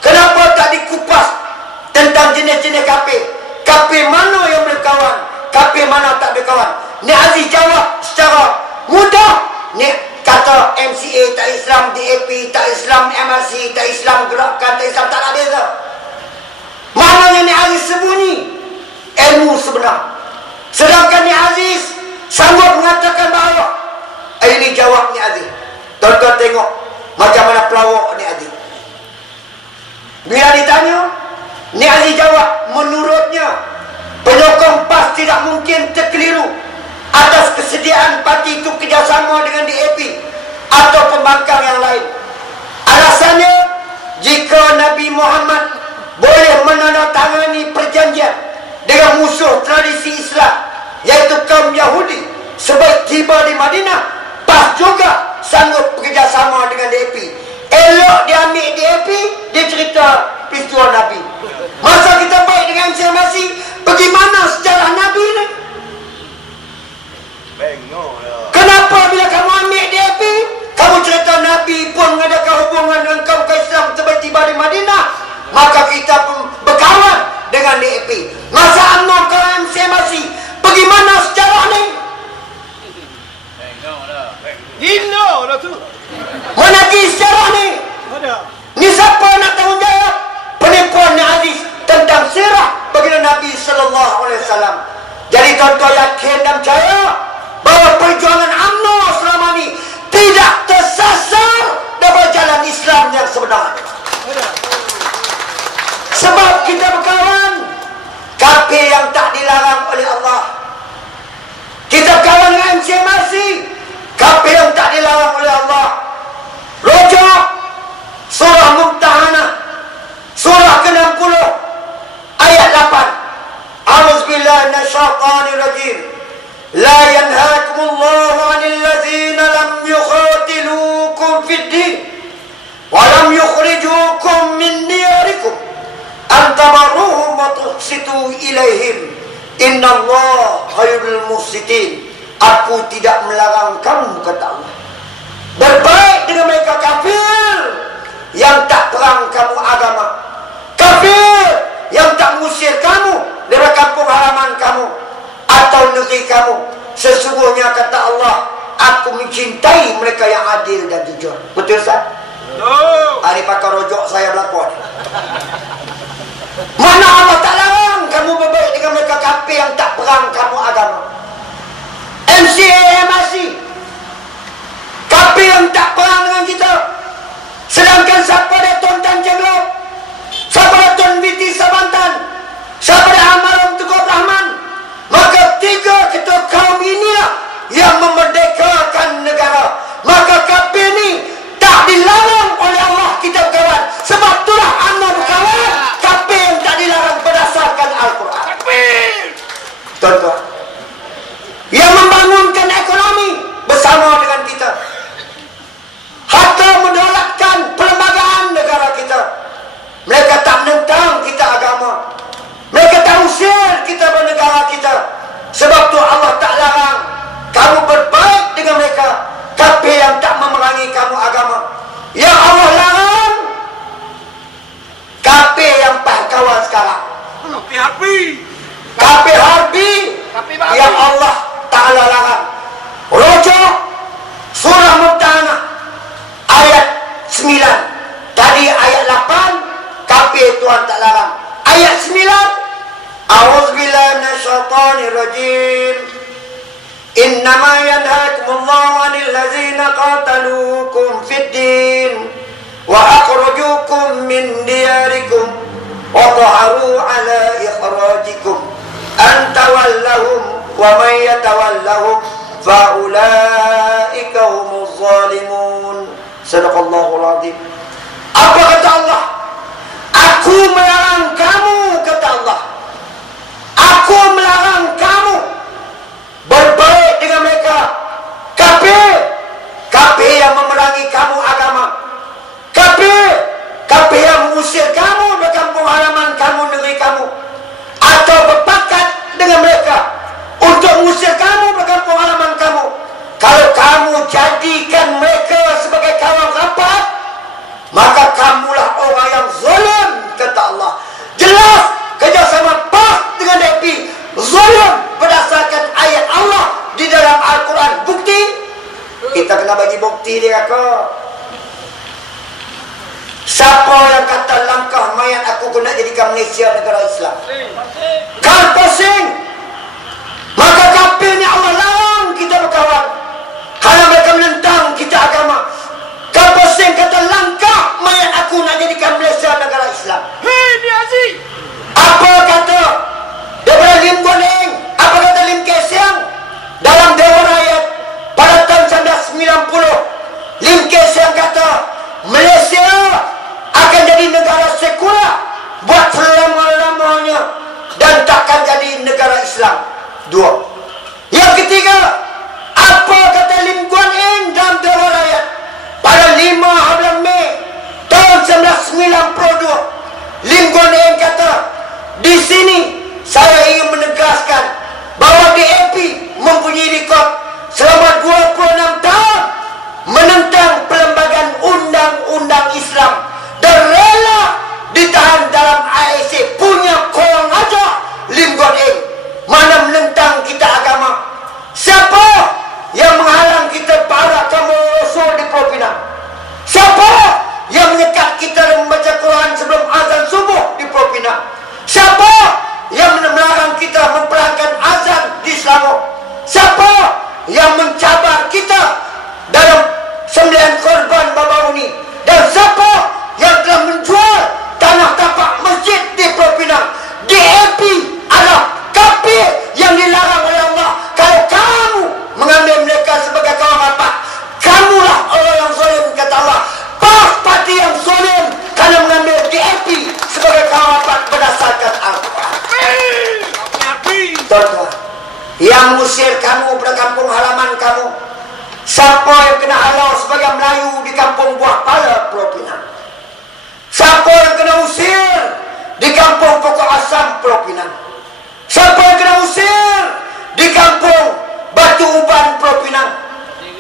Kenapa tak dikupas tentang jenis-jenis kafir? Kafir mana yang berkawan, kafir mana tak berkawan? Ni Aziz jawab secara mudah. Ni kata MCA tak Islam, DAP tak Islam, MRC tak Islam, Gerakan tak Islam, tak ada beza. Maknanya ni Aziz sembunyi ilmu sebenar. Sedangkan ni Aziz sanggup mengatakan bahawa ini jawab ni Aziz. Tuan-tuan tengok macam mana pelawak ni Aziz. Bila ditanya, ni Aziz jawab menurutnya penyokong PAS tidak mungkin terkeliru atas kesediaan parti itu kerjasama dengan DAP atau pembangkang yang lain. Alasannya, jika Nabi Muhammad boleh menandatangani perjanjian dengan musuh tradisi Islam, yaitu kaum Yahudi, sebaik tiba di Madinah, PAS juga sanggup bekerjasama dengan DAP. Elok dia ambil DAP, dia cerita peristiwa Nabi. Masa kita baik dengan MCMC, bagaimana sejarah Nabi ni? Kenapa bila kamu ambil DAP, kamu cerita Nabi pun mengadakan hubungan dengan kaum Islam sebaik tiba di Madinah, maka kita pun berkawan dengan DAP. Masa UMNO ke MCMC, bagaimana sejarah ni? Gila dah tu. Mana sejarah ni? Ni siapa nak tanggung jawab? Penipuan ni Aziz tentang sirah baginda Nabi sallallahu alaihi wasallam. Jadi tuan-tuan yakin dan percaya bahawa perjuangan UMNO selama ni tidak tersasar dalam jalan Islam yang sebenar. Sebab kita berkawan kafir yang tak dilarang oleh Allah. Kita berkawan dengan MCMC, kafir yang tak dilarang oleh Allah. Rujuk surah Mumtahanah, surah ke-60 ayat 8. A'udzubillahi minasyaitonir rajim. La yanhaakumullahu 'anil ladzina lam yuqatilukum fid din wa lam yukhrijukum min diyarikum an tabarruhum wa tuqsitu ilaihim. Innallaha khairul muqsitin. Aku tidak melarang kamu, kata Allah, berbaik dengan mereka kafir yang tak perang kamu agama, kafir yang tak mengusir kamu dari kampung halaman kamu atau negeri kamu. Sesungguhnya, kata Allah, aku mencintai mereka yang adil dan jujur. Betul Ustaz? No. Hari pakai rojok saya berlaku. Mana Allah tak larang kamu berbaik dengan mereka kafir yang tak perang kamu agama. MCA, MRC, kafir yang tak perang dengan kita. Sedangkan siapa dia Tuan Tan Jenglok, siapa dia Tuan Biti Sabantan, siapa dia Amaram Tugu Rahman, maka tiga ketua kaum inilah yang memerdekakan negara. Maka kafir ni tak dilarang oleh Allah kita berkawan. Sebab itulah UMNO berkawan kafir yang tak dilarang berdasarkan Al-Quran. Tuan-tuan, yang membangunkan ekonomi bersama dengan kita, hatta menolakkan perlembagaan negara kita. Mereka tak menentang kita agama, mereka tak usir kita bernegara kita. Sebab tu Allah tak larang kamu berbaik dengan mereka kafir yang tak memerangi kamu agama. Yang Allah larang kafir yang kawan sekarang, Kafir harbi. kafir harbi, Kafir babi. yang Allah Ta'ala larang. Rujuk surah Mumtahanah ayat 9, tadi ayat 8. Tuhan tak larang. Ayat 9. A'udzubillahi minasyaitonirrajim. Innama yanhaakumullahu 'anil ladzina qataluukum fid din wa akhrajukum min diyarikum wa dhaharu 'ala ikhrajikum an tawallahum wa man yatawallahum fa ulaika humuz zalimun. Sadaqallahul azim. Apa kata Allah? Aku melarang kamu, kata Allah. Aku melarang kamu berbaik dengan mereka. Kafir, kafir yang memerangi kamu agama. Kafir, kafir yang mengusir kamu dari kampung halaman kamu, negeri kamu, atau berpakat dengan mereka untuk mengusir kamu dari kampung halaman kamu. Kalau kamu jadikan mereka sebagai kawan rapat, maka kamulah orang yang zalim, kata Allah. Jelas kerjasama PAS dengan DAP zalim berdasarkan ayat Allah di dalam Al-Quran. Bukti? Kita kena bagi bukti dia, kak. Siapa yang kata langkah mayat aku kena jadikan Malaysia negara Islam? Kan pusing. Maka kafir ni Allah larang kita berkawan, kerana mereka menentang kita agama. Kan pusing kata langkah mayat aku nak jadikan Malaysia negara Islam. Hei, ni Aziz. Apa kata daripada Lim Guan Eng? Apa kata Lim Kay Siang dalam Dewan Rakyat pada tahun 1990? Lim Kay Siang kata Malaysia akan jadi negara sekular buat selama-lamanya dan takkan jadi negara Islam. 2. Yang ketiga, apa kata Lim Guan Eng dalam Dewan Rakyat pada 5 Mei tahun 1992? Lim Guan Eng kata, di sini saya ingin menegaskan bahawa DAP mempunyai rekod selama 26 tahun menentang pelembagaan undang-undang Islam dan rela ditahan dalam AIC. Punya korang aja Lim Guan Eng, mana menentang kita agama. Siapa yang menghalang kita para kamu rasul di Pulau Pinang? Siapa yang menyekat kita dan membaca Quran sebelum azan subuh di Pulau Pinang? Siapa yang melarang kita memperangkan azan di Selangor? Siapa yang mencabar kita dalam sembelihan korban babauni? Dan siapa yang telah menjual tanah tapak masjid di Pulau Pinang? DAP adalah kafir yang dilarang oleh Allah. Kalau kamu mengambil mereka sebagai kawan rapat, kamulah orang yang zalim, kata Allah. PAS parti yang zalim kerana mengambil DAP sebagai kawan rapat berdasarkan Al-Quran. Tuan-tuan, yang mengusir kamu pada kampung halaman kamu, siapa yang kena halau sebagai Melayu di kampung Buah Pala, Pulau Pinang? Siapa yang kena usir di kampung Pokok Asam, Pulau Pinang? Siapa yang kena usir di kampung Batu Uban, Pulau Pinang?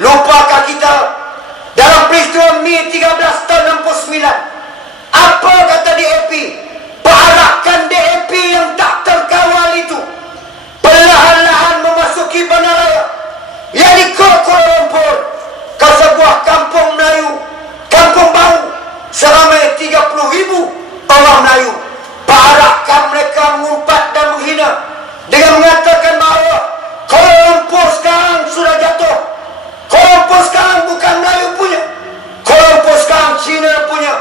Lupakah kita dalam peristiwa Mei 13 tahun 69? Apa kata DAP? Perarakan DAP yang tak terkawal itu perlahan-lahan memasuki bandaraya, yakni Kuala Lumpur, ke sebuah kampung Melayu, kampung baru seramai 30,000 orang Melayu. Perarakan mereka mengumpat dan menghina dengan mengatakan bahawa Kuala Lumpur sekarang sudah jatuh. Kuala Lumpur sekarang bukan Melayu punya, Kuala Lumpur sekarang Cina punya.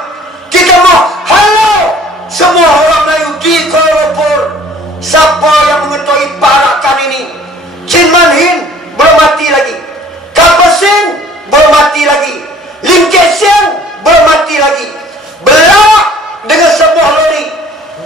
Kita mau halau semua orang Melayu di Kuala Lumpur. Siapa yang mengetahui parakan ini? Chin Man Hin belum mati lagi, Kapal Singh belum mati lagi, Lim Kay Siang belum mati lagi. Belawak dengan sebuah lori,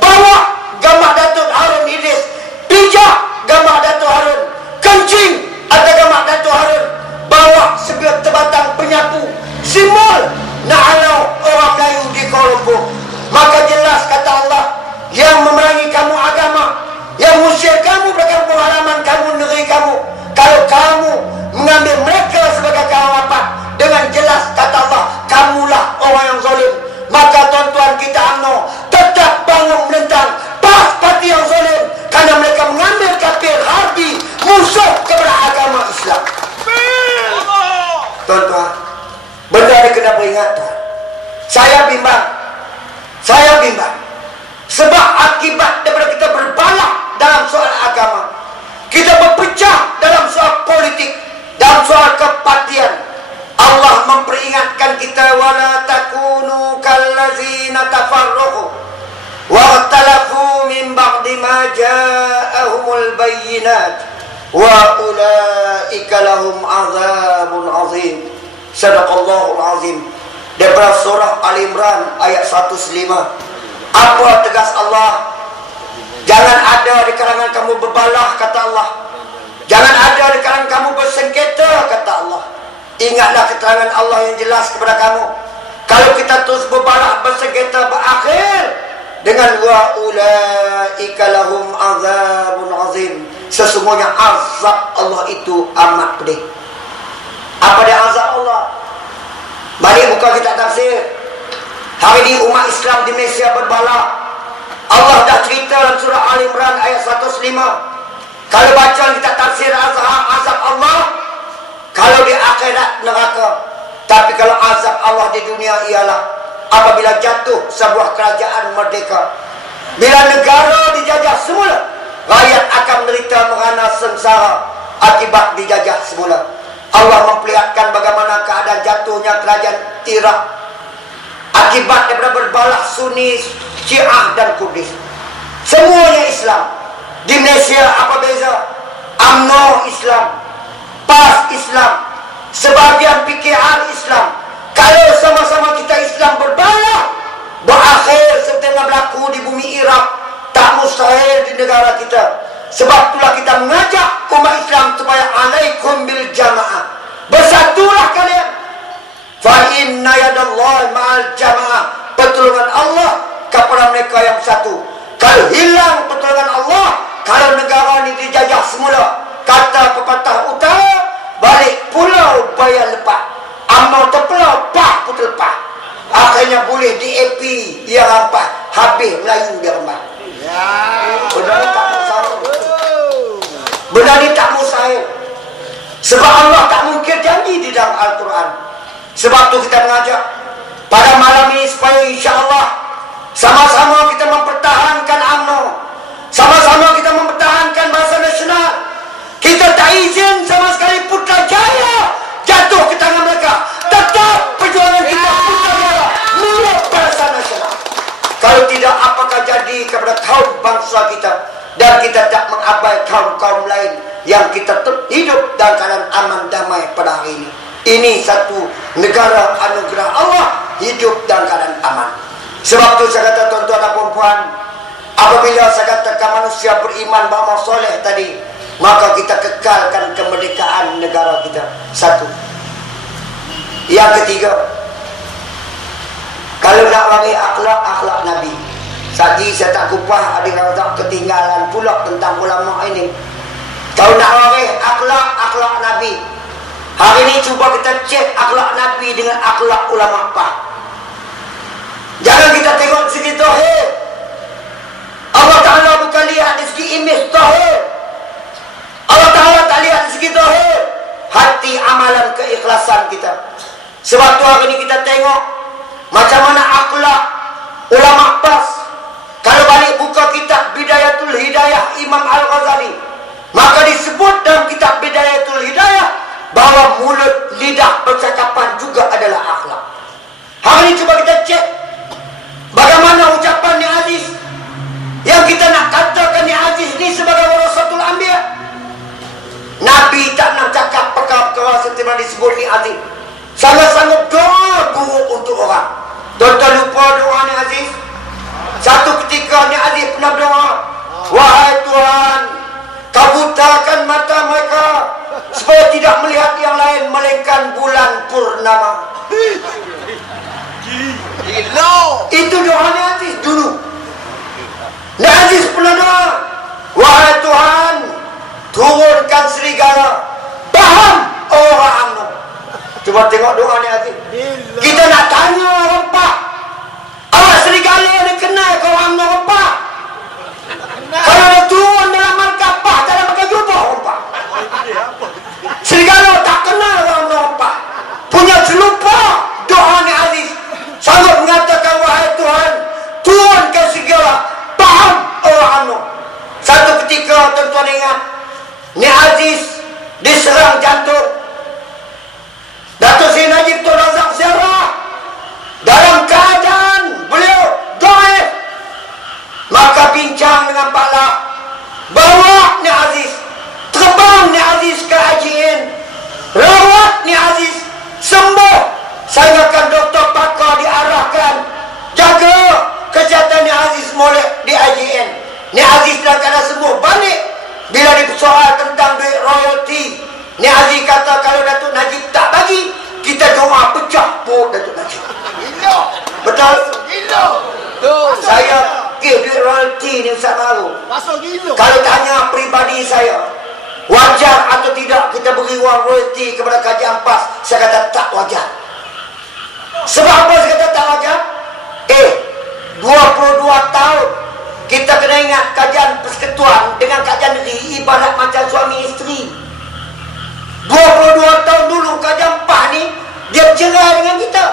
bawa gambar Datuk Harun Idris, pijak gambar Datuk Harun, kencing ada gambar Datuk Harun, bawa sebilah terbatang penyapu, simbol nak halau orang Melayu di Kuala Lumpur. Maka jelas kata Allah, yang memerangi kamu agama, yang mengusir kamu dari kampung halaman kamu, negeri kamu, kalau kamu mengambil mereka sebagai kawan rapat, dengan jelas kata Allah, kamulah orang yang zalim. Maka tuan-tuan kita UMNO tetap bangun menentang PAS parti yang zalim, kerana mereka mengambil kafir harbi, musuh kepada agama Islam. Tuan-tuan, benda ini kena beringat, tuan. Saya bimbang akibat daripada kita berbalah dalam soal agama, kita berpecah dalam soal politik, dalam soal kepartian. Allah memperingatkan kita, wala takunu kallazina tafarraqu wa ikhtalafu min ba'di ma ja'ahumul bayyinat wa ulaika lahum azabun azim. Sadaqallahul azim. Daripada surah Al-Imran ayat 105. Apa tegas Allah? Jangan ada di kalangan kamu berbalah, kata Allah. Jangan ada di kalangan kamu bersengketa, kata Allah. Ingatlah keterangan Allah yang jelas kepada kamu. Kalau kita terus berbalah, bersengketa, berakhir dengan wa ulaika lahum azabun azim. Sesungguhnya azab Allah itu amat pedih. Apa dia azab Allah? Mari buka kitab tafsir. Hari ini umat Islam di Malaysia berbalah. Allah dah cerita dalam surah Al-Imran ayat 105. Kalau baca kitab tafsir azab Allah, kalau di akhirat neraka. Tapi kalau azab Allah di dunia ialah apabila jatuh sebuah kerajaan merdeka. Bila negara dijajah semula, rakyat akan menderita merana sengsara akibat dijajah semula. Allah memperlihatkan bagaimana keadaan jatuhnya kerajaan Iraq akibat daripada berbalah Sunni, Syiah dan Kudus. Semuanya Islam. Di Malaysia apa beza? UMNO Islam, PAS Islam, sebagian PKR Islam. Kalau sama-sama kita Islam berbalah, berakhir seperti yang berlaku di bumi Iraq, tak mustahil di negara kita. Sebab itulah kita mengajak umat Islam supaya alaikum bil jamaah. Bersatulah kalian. Fa inna yadallahi ma'al jamaah. Pertolongan Allah kepada mereka yang satu. Kalau hilang pertolongan Allah, kalau negara ini dijajah semula, kata pepatah utara, balik pulau bayar lepas, amal terpelau pah putul pah. Akhirnya boleh di AP yang rampas, habis Melayu dia rampas. Benda ni tak mustahil. Benda ni tak mustahil. Sebab Allah tak mungkir janji di dalam Al-Quran. Sebab tu kita mengajak pada malam ini supaya insya-Allah sama-sama kita mempertahankan UMNO, sama-sama kita mempertahankan bahasa nasional. Kita tak izin sama sekali Putrajaya jatuh ke tangan mereka. Tetap perjuangan kita Putrajaya milik bahasa nasional. Kalau tidak, apakah jadi kepada kaum bangsa kita? Dan kita tak mengabai kaum-kaum lain yang kita hidup dalam keadaan aman damai pada hari ini. Ini satu negara anugerah Allah, hidup dalam keadaan aman. Sebab tu saya kata tuan-tuan dan puan-puan, apabila saya katakan manusia beriman beramal soleh tadi, maka kita kekalkan kemerdekaan negara kita. Satu. Yang ketiga, kalau nak bagi akhlak Nabi. Tadi saya tak kupah, ada yang tak ketinggalan pula tentang ulama ini. Kalau nak bagi akhlak Nabi, hari ini cuba kita cek akhlak Nabi dengan akhlak ulama PAH. Jangan kita tengok di segi zahir. Allah Ta'ala bukan lihat di segi imej zahir. Allah Ta'ala tak lihat di segi zahir, hati, amalan, keikhlasan kita. Sebab tu hari ini kita tengok macam mana akhlak ulama PAS. Kalau balik buka kitab Bidayatul Hidayah Imam Al-Ghazali, maka disebut dalam kitab Bidayatul Hidayah bahawa mulut, lidah, percakapan juga adalah akhlak. Hari ini cuba kita cek bagaimana ucapan Ni Aziz, yang kita nak katakan Ni Aziz ni sebagai warasatul anbiya. Nabi tak nak cakap perkara-perkara seperti yang disebut Ni Aziz. Sangat-sangat doa buruk untuk orang. Tuan-tuan lupa doa Ni Aziz? Satu ketika Ni Aziz pernah berdoa, wahai Tuhan, kabutakan mata mereka supaya tidak melihat yang lain melainkan bulan purnama. Itu doa Ni Aziz dulu. Ni Aziz pernah doa, wahai Tuhan, turunkan serigala, paham orang UMNO. Cuba tengok doa Ni Aziz. Kita nak tanya orang PAH, awak serigala ni kenal kau UMNO orang PAH? Kalau dia turun dalam markah PAH, tak ada pakai jubah orang PAH. Serigala tak kenal orang PAH. Punya selupa doa Ni Aziz, sanggup mengatakan, wahai Tuhan, turun kena ingat, Ni Aziz diserang jantung. Datuk Seri Najib Tun Razak Ziarah dalam keadaan beliau dhaif, maka bincang dengan Pak Lak, bawa Ni Aziz, terbang Ni Aziz ke IJN, rawat Ni Aziz, sembuh. Saya akan doktor pakar diarahkan jaga kesihatan Ni Aziz molek di IJN. Ni Aziz dalam keadaan sembuh. Balik bila dipersoal tentang duit royalty, Ni Aziz kata kalau Datuk Najib tak bagi, kita doa pecah perut Datuk Najib. Betul? Saya duit royalty ni Ustaz Maru. Kalau tanya peribadi saya, wajar atau tidak kita beri wang royalty kepada kajian PAS, saya kata tak wajar. Sebab apa saya kata tak wajar? 22 tahun kita kena ingat kajian persekutuan dengan kajian negeri ibarat macam suami isteri. 22 tahun dulu kajian PAS ni dia cerai dengan kita,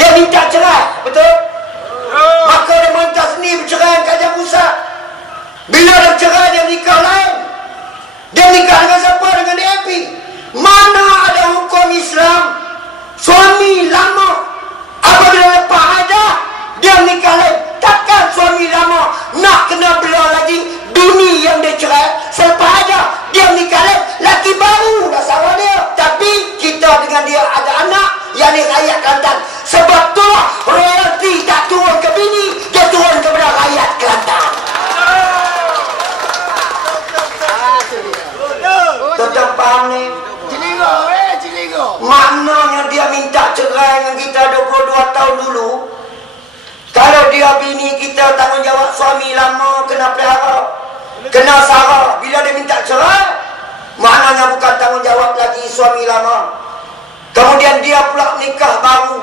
dia minta cerai, betul? Maka dia minta sendiri bercerai dengan kajian pusat. Bila dia bercerai, dia nikah lain. Dia nikah dengan siapa? Dengan DAP. Mana ada hukum Islam suami lama apabila lepas hadah dia nikah lain? Takkan suami lama nak kena belah lagi dunia yang dia cerai, selepas hadah dia nikah lain, laki baru dah salah dia. Tapi kita dengan dia ada anak, yang ni rakyat Kelantan. Sebab tu royalty tak turun ke bini, dia turun kepada rakyat Kelantan. Tuan-tuan faham ni? Maknanya dia minta cerai dengan kita 22 tahun dulu. Kalau dia bini kita, tanggungjawab suami lama kena pelihara, kena sara. Bila dia minta cerai, maknanya bukan tanggungjawab lagi suami lama. Kemudian dia pula nikah baru.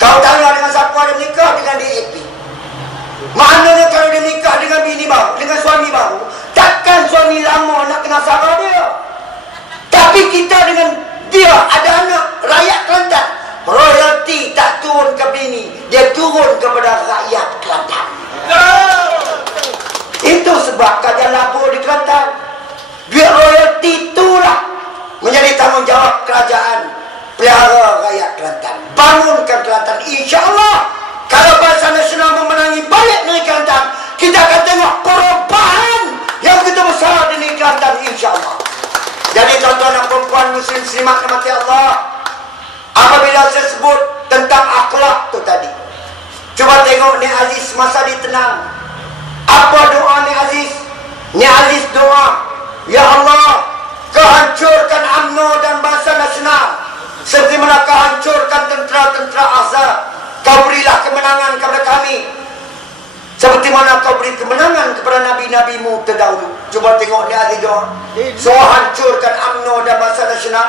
Kau tanya dengan siapa dia nikah? Dengan DAP. Maknanya kalau dia nikah dengan bini baru, dengan suami baru, takkan suami lama nak kena sara dia. Tapi kita dengan dia ada anak, rakyat Kelantan, royalty tak turun ke bini, dia turun kepada rakyat Kelantan. Itu sebab kajian labur di Kelantan, duit royalty itulah menjadi tanggungjawab kerajaan. Pelihara rakyat Kelantan, bangunkan Kelantan. InsyaAllah kalau Barisan Nasional memenangi balik negeri Kelantan, kita akan tengok perubahan yang begitu besar di negeri Kelantan, insyaAllah. Jadi tuan-tuan dan perempuan muslim muslimat rahmati Allah, apabila saya sebut tentang akhlak tu tadi, cuba tengok Ni Aziz masa ditenang. Apa doa Ni Aziz? Ni Aziz doa, ya Allah, kau hancurkan UMNO dan Barisan Nasional seperti mana kau hancurkan tentera-tentera Ahzab. Kau berilah kemenangan kepada kami seperti mana kau beri kemenangan kepada nabi-nabimu terdahulu. Cuba tengok Ni Aziz doa. So hancurkan UMNO dan Barisan Nasional.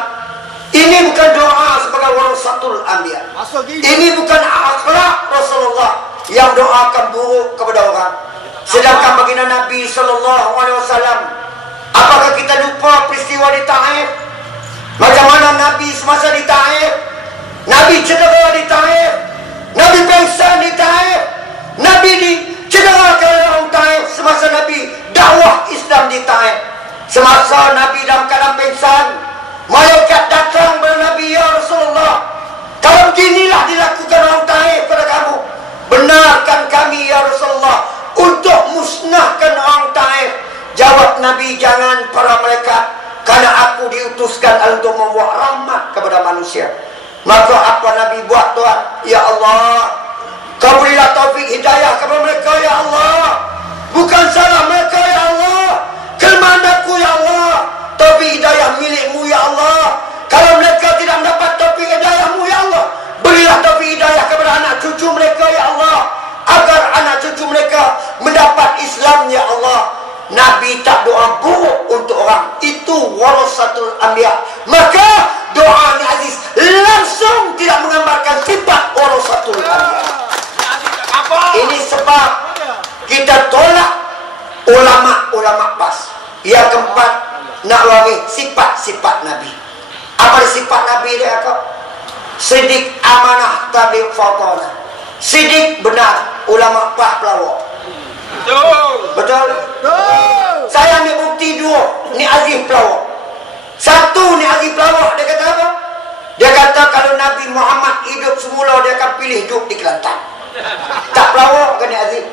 Ini bukan doa sebagai warasatul anbiya. Ini bukan akhlak Rasulullah yang doakan buruk kepada orang. Sedangkan baginda Nabi SAW, apakah kita lupa peristiwa di Taif? Macam mana Nabi semasa di Taif? Nabi cedera di Taif, Nabi pengsan di Taif, Nabi dicederakan orang Taif semasa Nabi dakwah Islam di Taif. Semasa Nabi dalam keadaan pengsan, malaikat datang kepada Nabi, ya Rasulullah, kalau beginilah dilakukan orang Taif pada kamu, benarkan kami ya Rasulullah untuk musnahkan orang Taif. Jawab Nabi, jangan para malaikat, karena aku diutuskan untuk membuat rahmat kepada manusia. Maka apa Nabi buat tuan? Ya Allah, kau berilah taufik hidayah kepada mereka ya Allah. Bukan salah mereka ya Allah, kelemahan aku ya Allah. Taufik hidayah milikmu ya Allah. Kalau mereka tidak mendapat taufik hidayahmu ya Allah, berilah taufik hidayah kepada anak cucu mereka ya Allah, agar anak cucu mereka mendapat Islam ya Allah. Nabi tak doa buruk untuk orang. Itu warasatul anbiya. Maka doa Ni Aziz langsung tidak menggambarkan sifat warasatul anbiya. Ini sebab kita tolak ulama-ulama PAS. Yang keempat, nak waris sifat-sifat Nabi. Apa sifat Nabi dia kau? Sidik, amanah, tabi' fatana. Sidik, benar. Ulama PAS pelawak. Betul? Saya ambil bukti Ni Aziz pelawak. Satu Ni Aziz pelawak, dia kata apa? Dia kata kalau Nabi Muhammad hidup semula, dia akan pilih hidup di Kelantan. Tak pelawak ke Ni Aziz?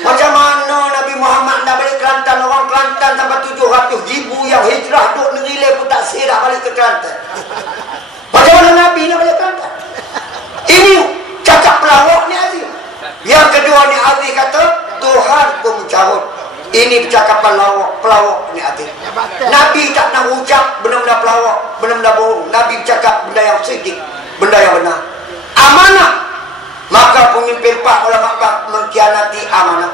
Macam mana Nabi Muhammad dah balik Kelantan? Orang Kelantan sampai 700,000 yang hijrah duduk negeri lain pun tak sirah balik ke Kelantan. Macam mana Nabi nak balik Kelantan? Ini cakap pelawak Ni Aziz. Yang kedua Ni Aziz kata Tuhan pun mencarut. Ini percakapan pelawak Ni Aziz. Nabi tak nak ucap benda-benda pelawak, benda-benda bohong. Nabi bercakap benda yang sedih, benda yang benar. Amanah. Maka pemimpin Pak ulama mengkhianati amanah.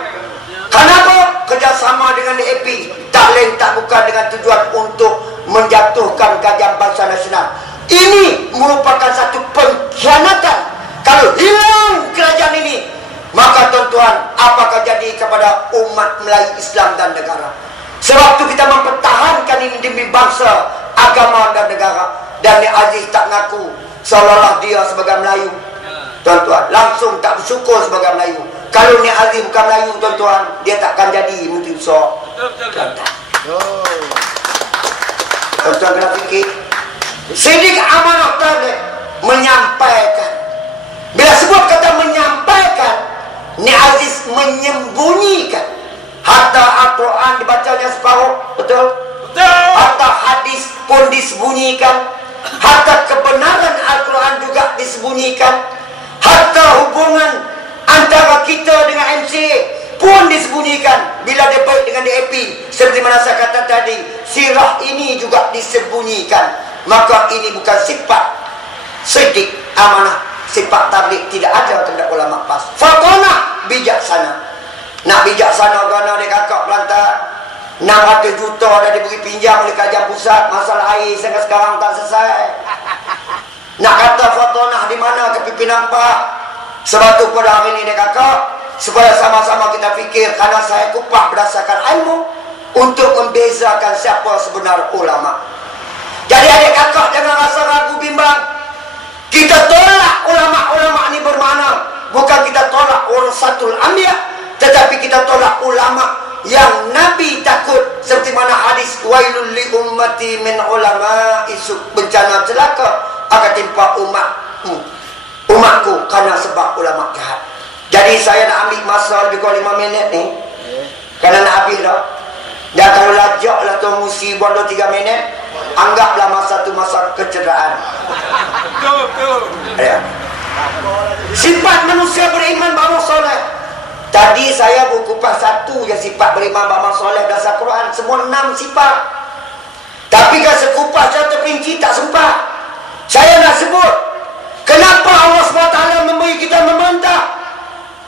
Kenapa? Kerjasama dengan DAP tak lain tak bukan dengan tujuan untuk menjatuhkan Kajian Bangsa Nasional. Ini merupakan satu pengkhianatan. Kalau hilang kerajaan ini, maka tuan-tuan, apakah jadi kepada umat Melayu Islam dan negara? Sebab itu kita mempertahankan ini demi bangsa, agama dan negara. Dan Ni Aziz tak ngaku seolah-olah dia sebagai Melayu. Tuan-tuan, langsung tak bersyukur sebagai Melayu. Kalau Ni Aziz bukan Melayu, tuan-tuan, dia takkan jadi Menteri Besar Kelantan. Tuan-tuan kena fikir. Siddiq Amanah tadi menyampaikan. Bila sebut kata menyampaikan, Ni Aziz menyembunyikan. Hatta Al-Quran dibacanya separuh, betul? Betul. Hatta hadis pun disembunyikan. Hatta kebenaran Al-Quran juga disembunyikan. Hatta hubungan antara kita dengan MCA pun disembunyikan. Bila dia baik dengan DAP, seperti mana saya kata tadi, sirah ini juga disembunyikan. Maka ini bukan sifat Siddiq Amanah. Sifat tabligh tidak ada kepada ulama PAS. Fatonah bijaksana. Nak bijaksana kerana dia kakak pelantar 600 juta dah diberi pinjam oleh Kajian Pusat. Masalah air sampai sekarang tak selesai. Nak kata fatonah di mana ke pipi nampak. Sebab tu pada hari ini dia kakak, supaya sama-sama kita fikir, kerana saya kupas berdasarkan ilmu untuk membezakan siapa sebenar ulama. Jadi adik kakak jangan rasa ragu bimbang. Kita tolak ulama-ulama ini bermakna bukan kita tolak warasatul anbiya, tetapi kita tolak ulama yang Nabi takut, seperti mana hadis wailul li ummati min ulama, isu bencana celaka akan timpa umatku kerana sebab ulama jahat. Jadi saya nak ambil masa lebih kurang 5 minit ni, kerana nak habis dah. Dan kalau lajak lah Tuan Musi buat 2-3 minit, anggaplah masa tu masa kecederaan. Ya. Sifat manusia beriman beramal soleh. Tadi saya berkupas satu yang sifat beriman beramal soleh dasar Quran. Semua 6 sifat. Tapi kalau sekupas secara terperinci tak sempat. Saya nak sebut kenapa Allah SWT memberi kita membantah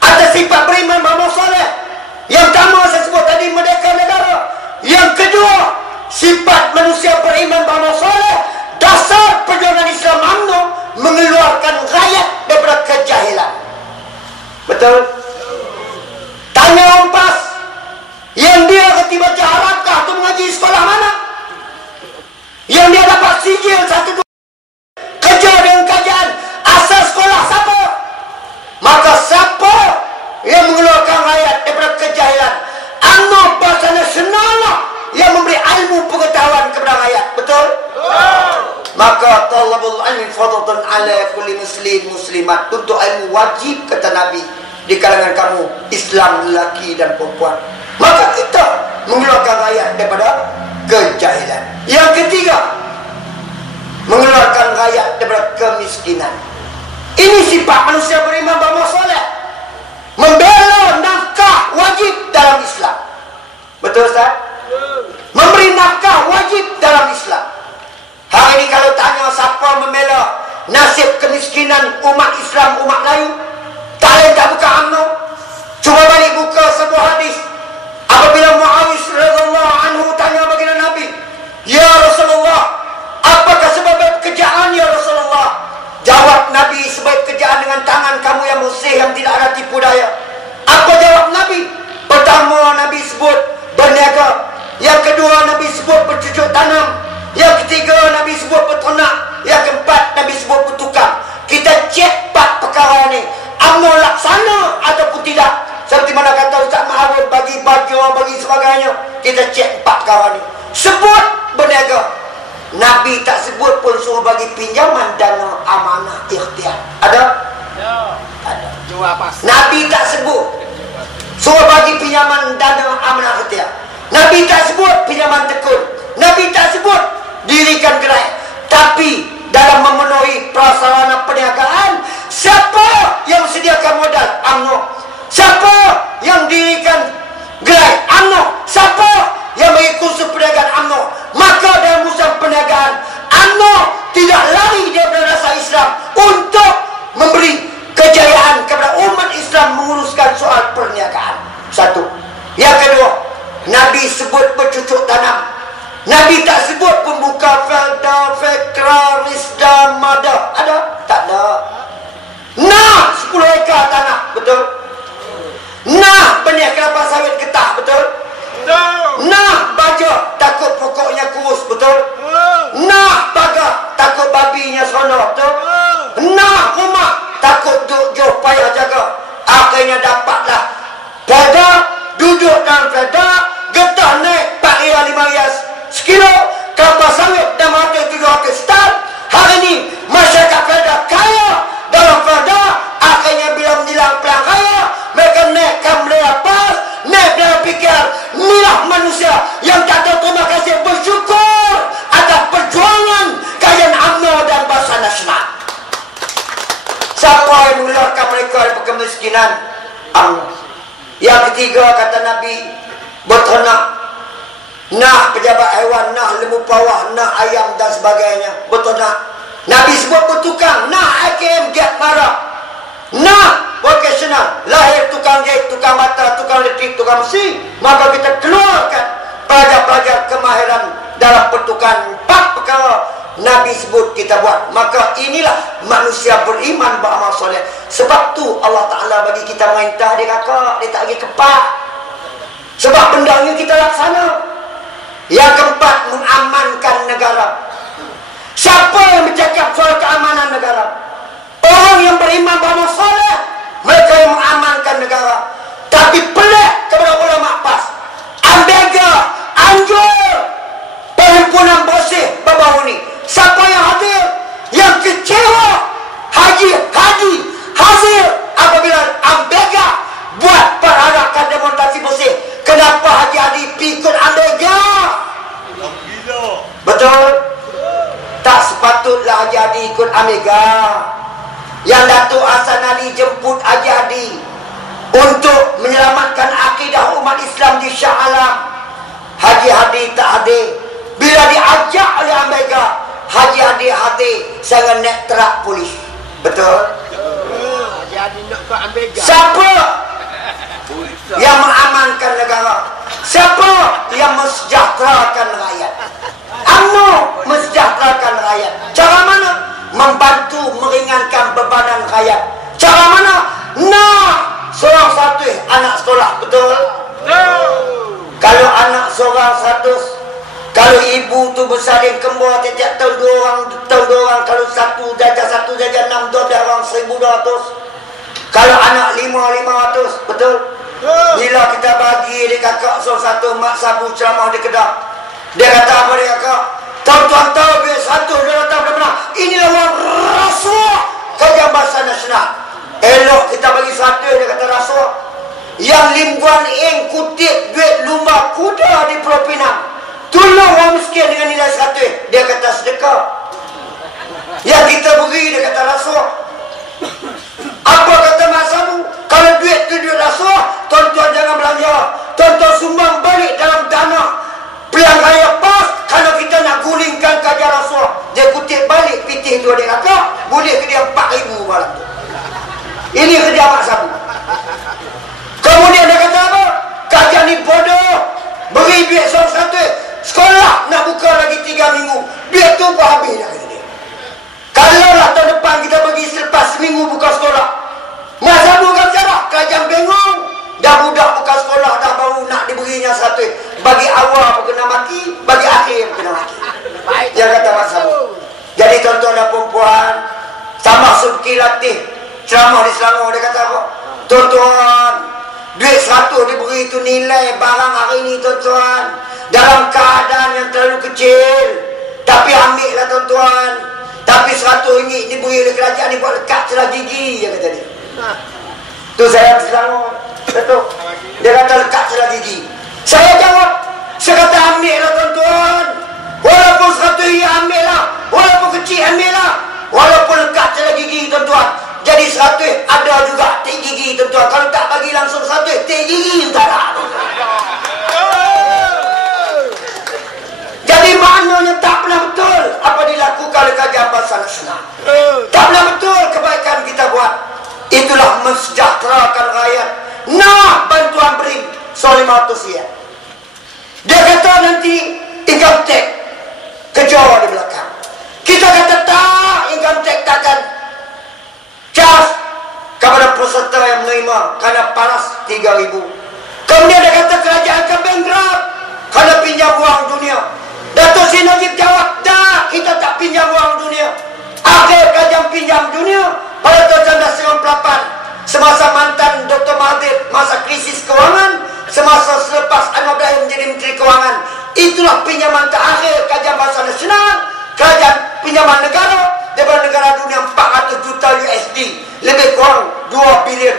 atas sifat beriman beramal soleh. Yang pertama saya sebut tadi, merdeka negara. Yang kedua, sifat manusia beriman beramal soleh, dasar perjuangan Islam UMNO mengeluarkan rakyat daripada kejahilan. Betul? Tanya orang PAS yang dia ketika baca harakah tu mengaji sekolah mana? Yang dia dapat sijil 1, 2 kerja dengan kajian, asal sekolah siapa? Maka siapa yang mengeluarkan rakyat daripada kejahilan? UMNO Bangsa Nasional lah yang memberi ilmu pengetahuan kepada rakyat. Betul? Maka talabul ilmi fardun ala kulli muslim muslimat. Tuntut ilmu wajib kata Nabi di kalangan kamu, Islam lelaki dan perempuan. Maka kita mengeluarkan rakyat daripada kejahilan. Yang ketiga, mengeluarkan rakyat daripada kemiskinan. Ini sifat manusia beriman beramal soleh. Membela nafkah wajib dalam Islam. Betul Ustaz? Memberi nafkah wajib dalam Islam. Hari ini kalau tanya siapa membela nasib kemiskinan umat Islam, umat Melayu, tak lain tak buka UMNO. Cuba balik buka sebuah hadis. Apabila Muawiyah radhiyallahu anhu tanya baginda Nabi, "Ya Rasulullah, apakah sebab pekerjaan ya Rasulullah?" Jawab Nabi, "Sebab pekerjaan dengan tangan kamu yang bersih, yang tidak ada tipu daya." Apa kita cek 4 kawan ni. Sebut berniaga. Nabi tak sebut pun suruh bagi pinjaman dana amanah ikhtiar. Ada? Ada. Jual pas. Nabi tak sebut suruh bagi pinjaman dana amanah ikhtiar. Nabi tak sebut pinjaman tekun. Nabi tak sebut dirikan gerai. Tapi dalam memenuhi prasarana perniagaan, siapa yang sediakan modal? UMNO. Siapa yang dirikan gerai? UMNO. Siapa yang bagi kursus perniagaan? UMNO. Maka dalam urusan perniagaan, UMNO tidak lari daripada dasar Islam untuk memberi kejayaan kepada umat Islam menguruskan soal perniagaan. Satu. Yang kedua, Nabi sebut bercucuk tanam. Nabi tak sebut pembuka Felda, Fekra, Rizda, Mada. Ada? Tak ada. Nah, 10 ekar tanah. Betul? Nah, benih kelapa sawit getah. Betul? Nah, baja takut pokoknya kurus. Betul? Nah, pagar takut babinya seronok. Betul? Nah, rumah takut jauh payah jaga. Akhirnya dapatlah Felda, duduk dalam Felda, getah naik 4 riyal 5 riyal sekilo, kelapa sawit dan mata 700 stan. Hari ini masyarakat Felda kaya dalam Felda. Akhirnya bila menjelang pelang raya, mereka naikkan bendera PAS, naik bendera PKR. Inilah manusia yang tak tahu terima kasih, bersyukur atas perjuangan kajian UMNO dan Barisan Nasional. Siapa yang mengeluarkan mereka dari kemiskinan? UMNO. Yang ketiga, kata Nabi, berternak. Nah pejabat hewan, nah lembu pawah, nah ayam dan sebagainya. Berternak. Nabi sebut bertukang. Nah AKM get marah. Nah vocational, lahir tukang jahit, tukang mata, tukang elektrik, tukang mesin. Maka kita keluarkan pelajar-pelajar kemahiran dalam pertukaran. 4 perkara Nabi sebut kita buat. Maka inilah manusia beriman beramal soleh. Sebab tu Allah Ta'ala bagi kita merintah dia kakak, dia tak lagi kepak. Sebab benda ini kita laksana. Yang keempat, mengamankan negara. Siapa yang bercakap soal keamanan negara? Orang yang beriman beramal soleh, mereka yang mengamankan negara. Tapi pelik kepada ulama PAS, Ambega, anjur perhimpunan bersih baru-baru ni. Siapa yang hadir? Yang kecewa Haji hasil apabila Ambega buat perharakan demonstrasi bersih. Kenapa Haji Hadi pikut Ambega? Betul? Tak sepatutlah Haji Hadi ikut Ambega. Yang Datuk Hasan Ali jemput Haji Hadi untuk menyelamatkan akidah umat Islam di Shah Alam. Haji Hadi tak hadir. Bila diajak oleh Ambega, Haji Hadi hadir sangat naik terak polis. Betul? Haji Hadi nak ke Ambega. Siapa yang mengamankan negara? Siapa yang mensejahterakan rakyat? UMNO mensejahterakan rakyat. Cara mana? Membantu meringankan bebanan rakyat. Cara mana? Nah, seorang satu anak sekolah. Betul? Kalau anak seorang 100, kalau ibu tu bersalin kembar tiap tahun 2 orang, kalau satu jajan 6, 12 orang 1,200. Kalau anak 500, betul? Bila kita bagi dia kakak seorang 1 mak sabu ceramah di Kedah, dia kata apa dia kakak? Tuan-tuan tahu biar 100 datang benar-benar. Inilah orang rasuah kajian Barisan Nasional. Elok kita bagi 100, dia kata rasuah. Yang Lim-Guan Eng kutip duit lumba kuda di Pulau Pinang, tolong orang miskin dengan nilai 100, dia kata sedekah. Yang kita beri, dia kata rasuah. Apa kata Mak Sabu? Kalau duit tu duit rasuah, tuan-tuan jangan belanja. Tuan-tuan sumbang balik dalam dana pilihan raya PAS. Kalau kita nak gulingkan kajian rasuah, dia kutip balik pitih tu dia kata, boleh ke dia 4,000 malam tu. Ini kerja Mak Sabu. Kemudian dia kata apa? Kajian ni bodoh. Beri duit seorang 100, sekolah nak buka lagi 3 minggu, duit tu pun habis dah, kata dia. Kalaulah tahun depan kita bagi selepas seminggu buka sekolah, masa bukan cara kajian bingung. Dah budak buka sekolah dah baru nak diberinya 100. Bagi awal pun kena maki, bagi akhir pun kena maki. Yang kata Mak Sabu. Jadi tuan-tuan dan perempuan, sama Subki Latif ceramah di Selangor, dia kata apa? Tuan-tuan, duit 100 diberi begitu nilai barang hari ini tuan-tuan, dalam keadaan yang terlalu kecil, tapi ambillah tuan-tuan. Tapi RM100 diberi oleh kerajaan ni buat lekat celah gigi, dia kata dia. Tu saya Selangor, betul. Dia kata lekat celah gigi. Saya jawab, saya kata ambillah tuan-tuan. Walaupun RM100 ambillah, walaupun kecil ambillah, walaupun lekat celah gigi tuan-tuan. Jadi RM100 ada juga tik gigi tuan-tuan. Kalau tak bagi langsung RM100, tik gigi tak ada. Jadi maknanya tak pernah betul apa dilakukan oleh Kerajaan Bangsa Nasional. Tak pernah betul kebaikan kita buat. Itulah mensejahterakan rakyat. Nah, bantuan beri soal RM500. Dia kata nanti income tax kejar di belakang. Kita kata tak, income tax takkan charge kepada peserta yang menerima kerana paras RM3,000. Kemudian dia kata kerajaan akan bankrupt kerana pinjam wang dunia. Datuk Seri Najib jawab, dah, kita tak pinjam wang dunia. Akhir kerajaan pinjam dunia pada tahun 1998, semasa mantan Dr. Mahathir, masa krisis kewangan, semasa selepas Anwar Ibrahim menjadi Menteri Kewangan. Itulah pinjaman terakhir Kerajaan Bangsa Nasional, kerajaan pinjaman negara daripada negara dunia 400 juta USD, lebih kurang 2 bilion.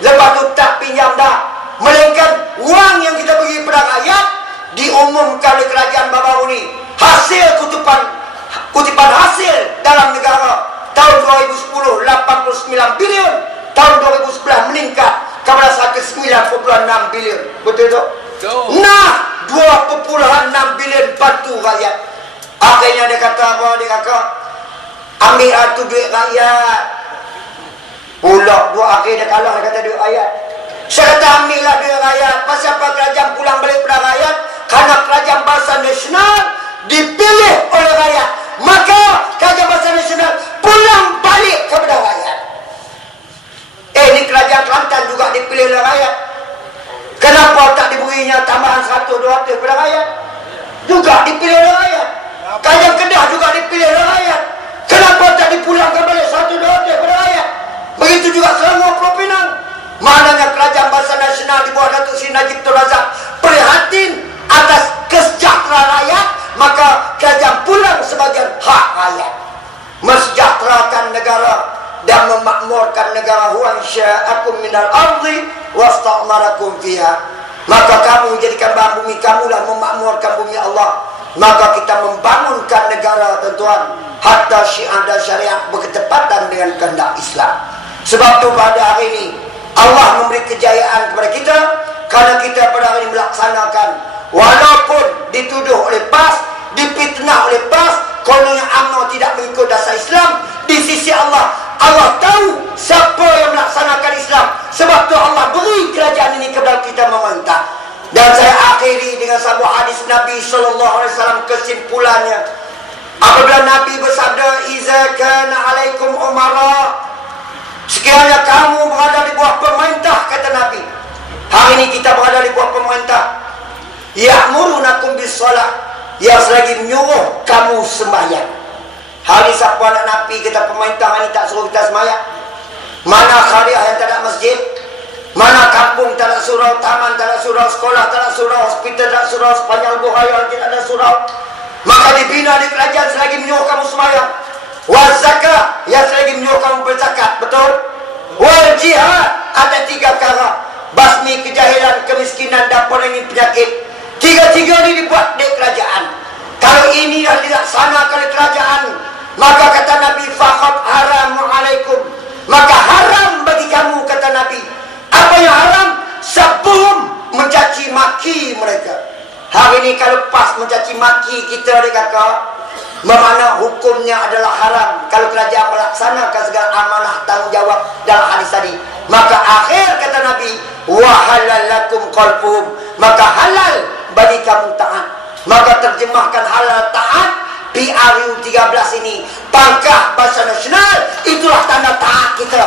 Lepas tu tak pinjam dah, melainkan wang yang kita bagi kepada rakyat diumumkan oleh kerajaan baru ni. Hasil kutipan hasil dalam negara tahun 2010 89 bilion, tahun 2011 meningkat kepada 9.6 bilion. Betul tak? Nah, 2.6 bilion bantu rakyat. Akhirnya dia kata apa? Dia kata ambil tu duit rakyat. Pula dua akhir dia kalah, dia kata duit rakyat. Saya kata ambillah duit rakyat. Pasal apa kerajaan pulang balik kepada rakyat? Kerana Kerajaan Bangsa Nasional dipilih oleh rakyat, maka Kerajaan Bangsa Nasional pulang balik kepada rakyat. Ini Kerajaan Kelantan juga dipilih oleh rakyat. Kenapa tak diberinya tambahan 100-200 kepada rakyat? Juga dipilih oleh rakyat. Kerajaan Kedah juga dipilih oleh rakyat. Kenapa tak dipulangkan balik 100-200 kepada rakyat? Begitu juga Selangor, Pulau Pinang. Maknanya Kerajaan Bangsa Nasional di bawah Datuk Seri Najib Tun Razak prihatin atas kesejahteraan rakyat, maka kerajaan pulang sebagian hak rakyat. Mensejahterakan negara dan memakmurkan negara. Huwa ansha'akum minal ardi wasta'marakum fiha. Maka kamu jadikan bahan bumi, kamulah memakmurkan bumi Allah. Maka kita membangunkan negara tuan-tuan, hatta syiar dan syariat berketepatan dengan kehendak Islam. Sebab tu pada hari ini Allah memberi kejayaan kepada kita, kerana kita pada hari ini melaksanakan, walaupun dituduh oleh PAS, dipitnah oleh PAS, kononnya UMNO tidak mengikut dasar Islam. Di sisi Allah, Allah tahu siapa yang melaksanakan Islam. Sebab tu Allah beri kerajaan ini kepada kita memerintah. Dan saya akhiri dengan sebuah hadis Nabi SAW, kesimpulannya. Apabila Nabi bersabda, iza kana alaikum umara, sekiranya kamu berada di bawah pemerintah, kata Nabi. Hari ini kita berada di bawah pemerintah. Ya'murunakum bis-shalah, yang selagi menyuruh kamu sembahyang. Hari siapa anak Nabi kita pemerintah ini tak suruh kita sembahyang? Mana khariah yang tak ada masjid? Mana kampung tak ada surau, taman tak ada surau, sekolah tak ada surau, hospital tak ada surau, sepanjang buaya tidak ada surau. Maka dibina di kerajaan selagi menyuruh kamu sembahyang. Wal zakat, yang selagi menyuruh kamu berzakat, betul? Wal jihad, ada 3 perkara: basmi kejahilan, kemiskinan dan penyakit. 3-3 ini dibuat di kerajaan. Kalau ini yang dilaksanakan oleh kerajaan, maka kata Nabi, faqad haramu alaikum, maka haram bagi kamu, kata Nabi. Apa yang haram? Sebelum mencaci maki mereka. Hari ini kalau PAS mencaci maki kita, adik kakak, bermakna hukumnya adalah haram. Kalau kerajaan melaksanakan segala amanah tanggungjawab dalam hadis tadi, maka akhir kata Nabi, wa halal lakum qalbuhum, maka halal bagi kamu taat. Maka terjemahkan halal taat, PRU 13 ini, pangkah Bangsa Nasional, itulah tanda taat kita.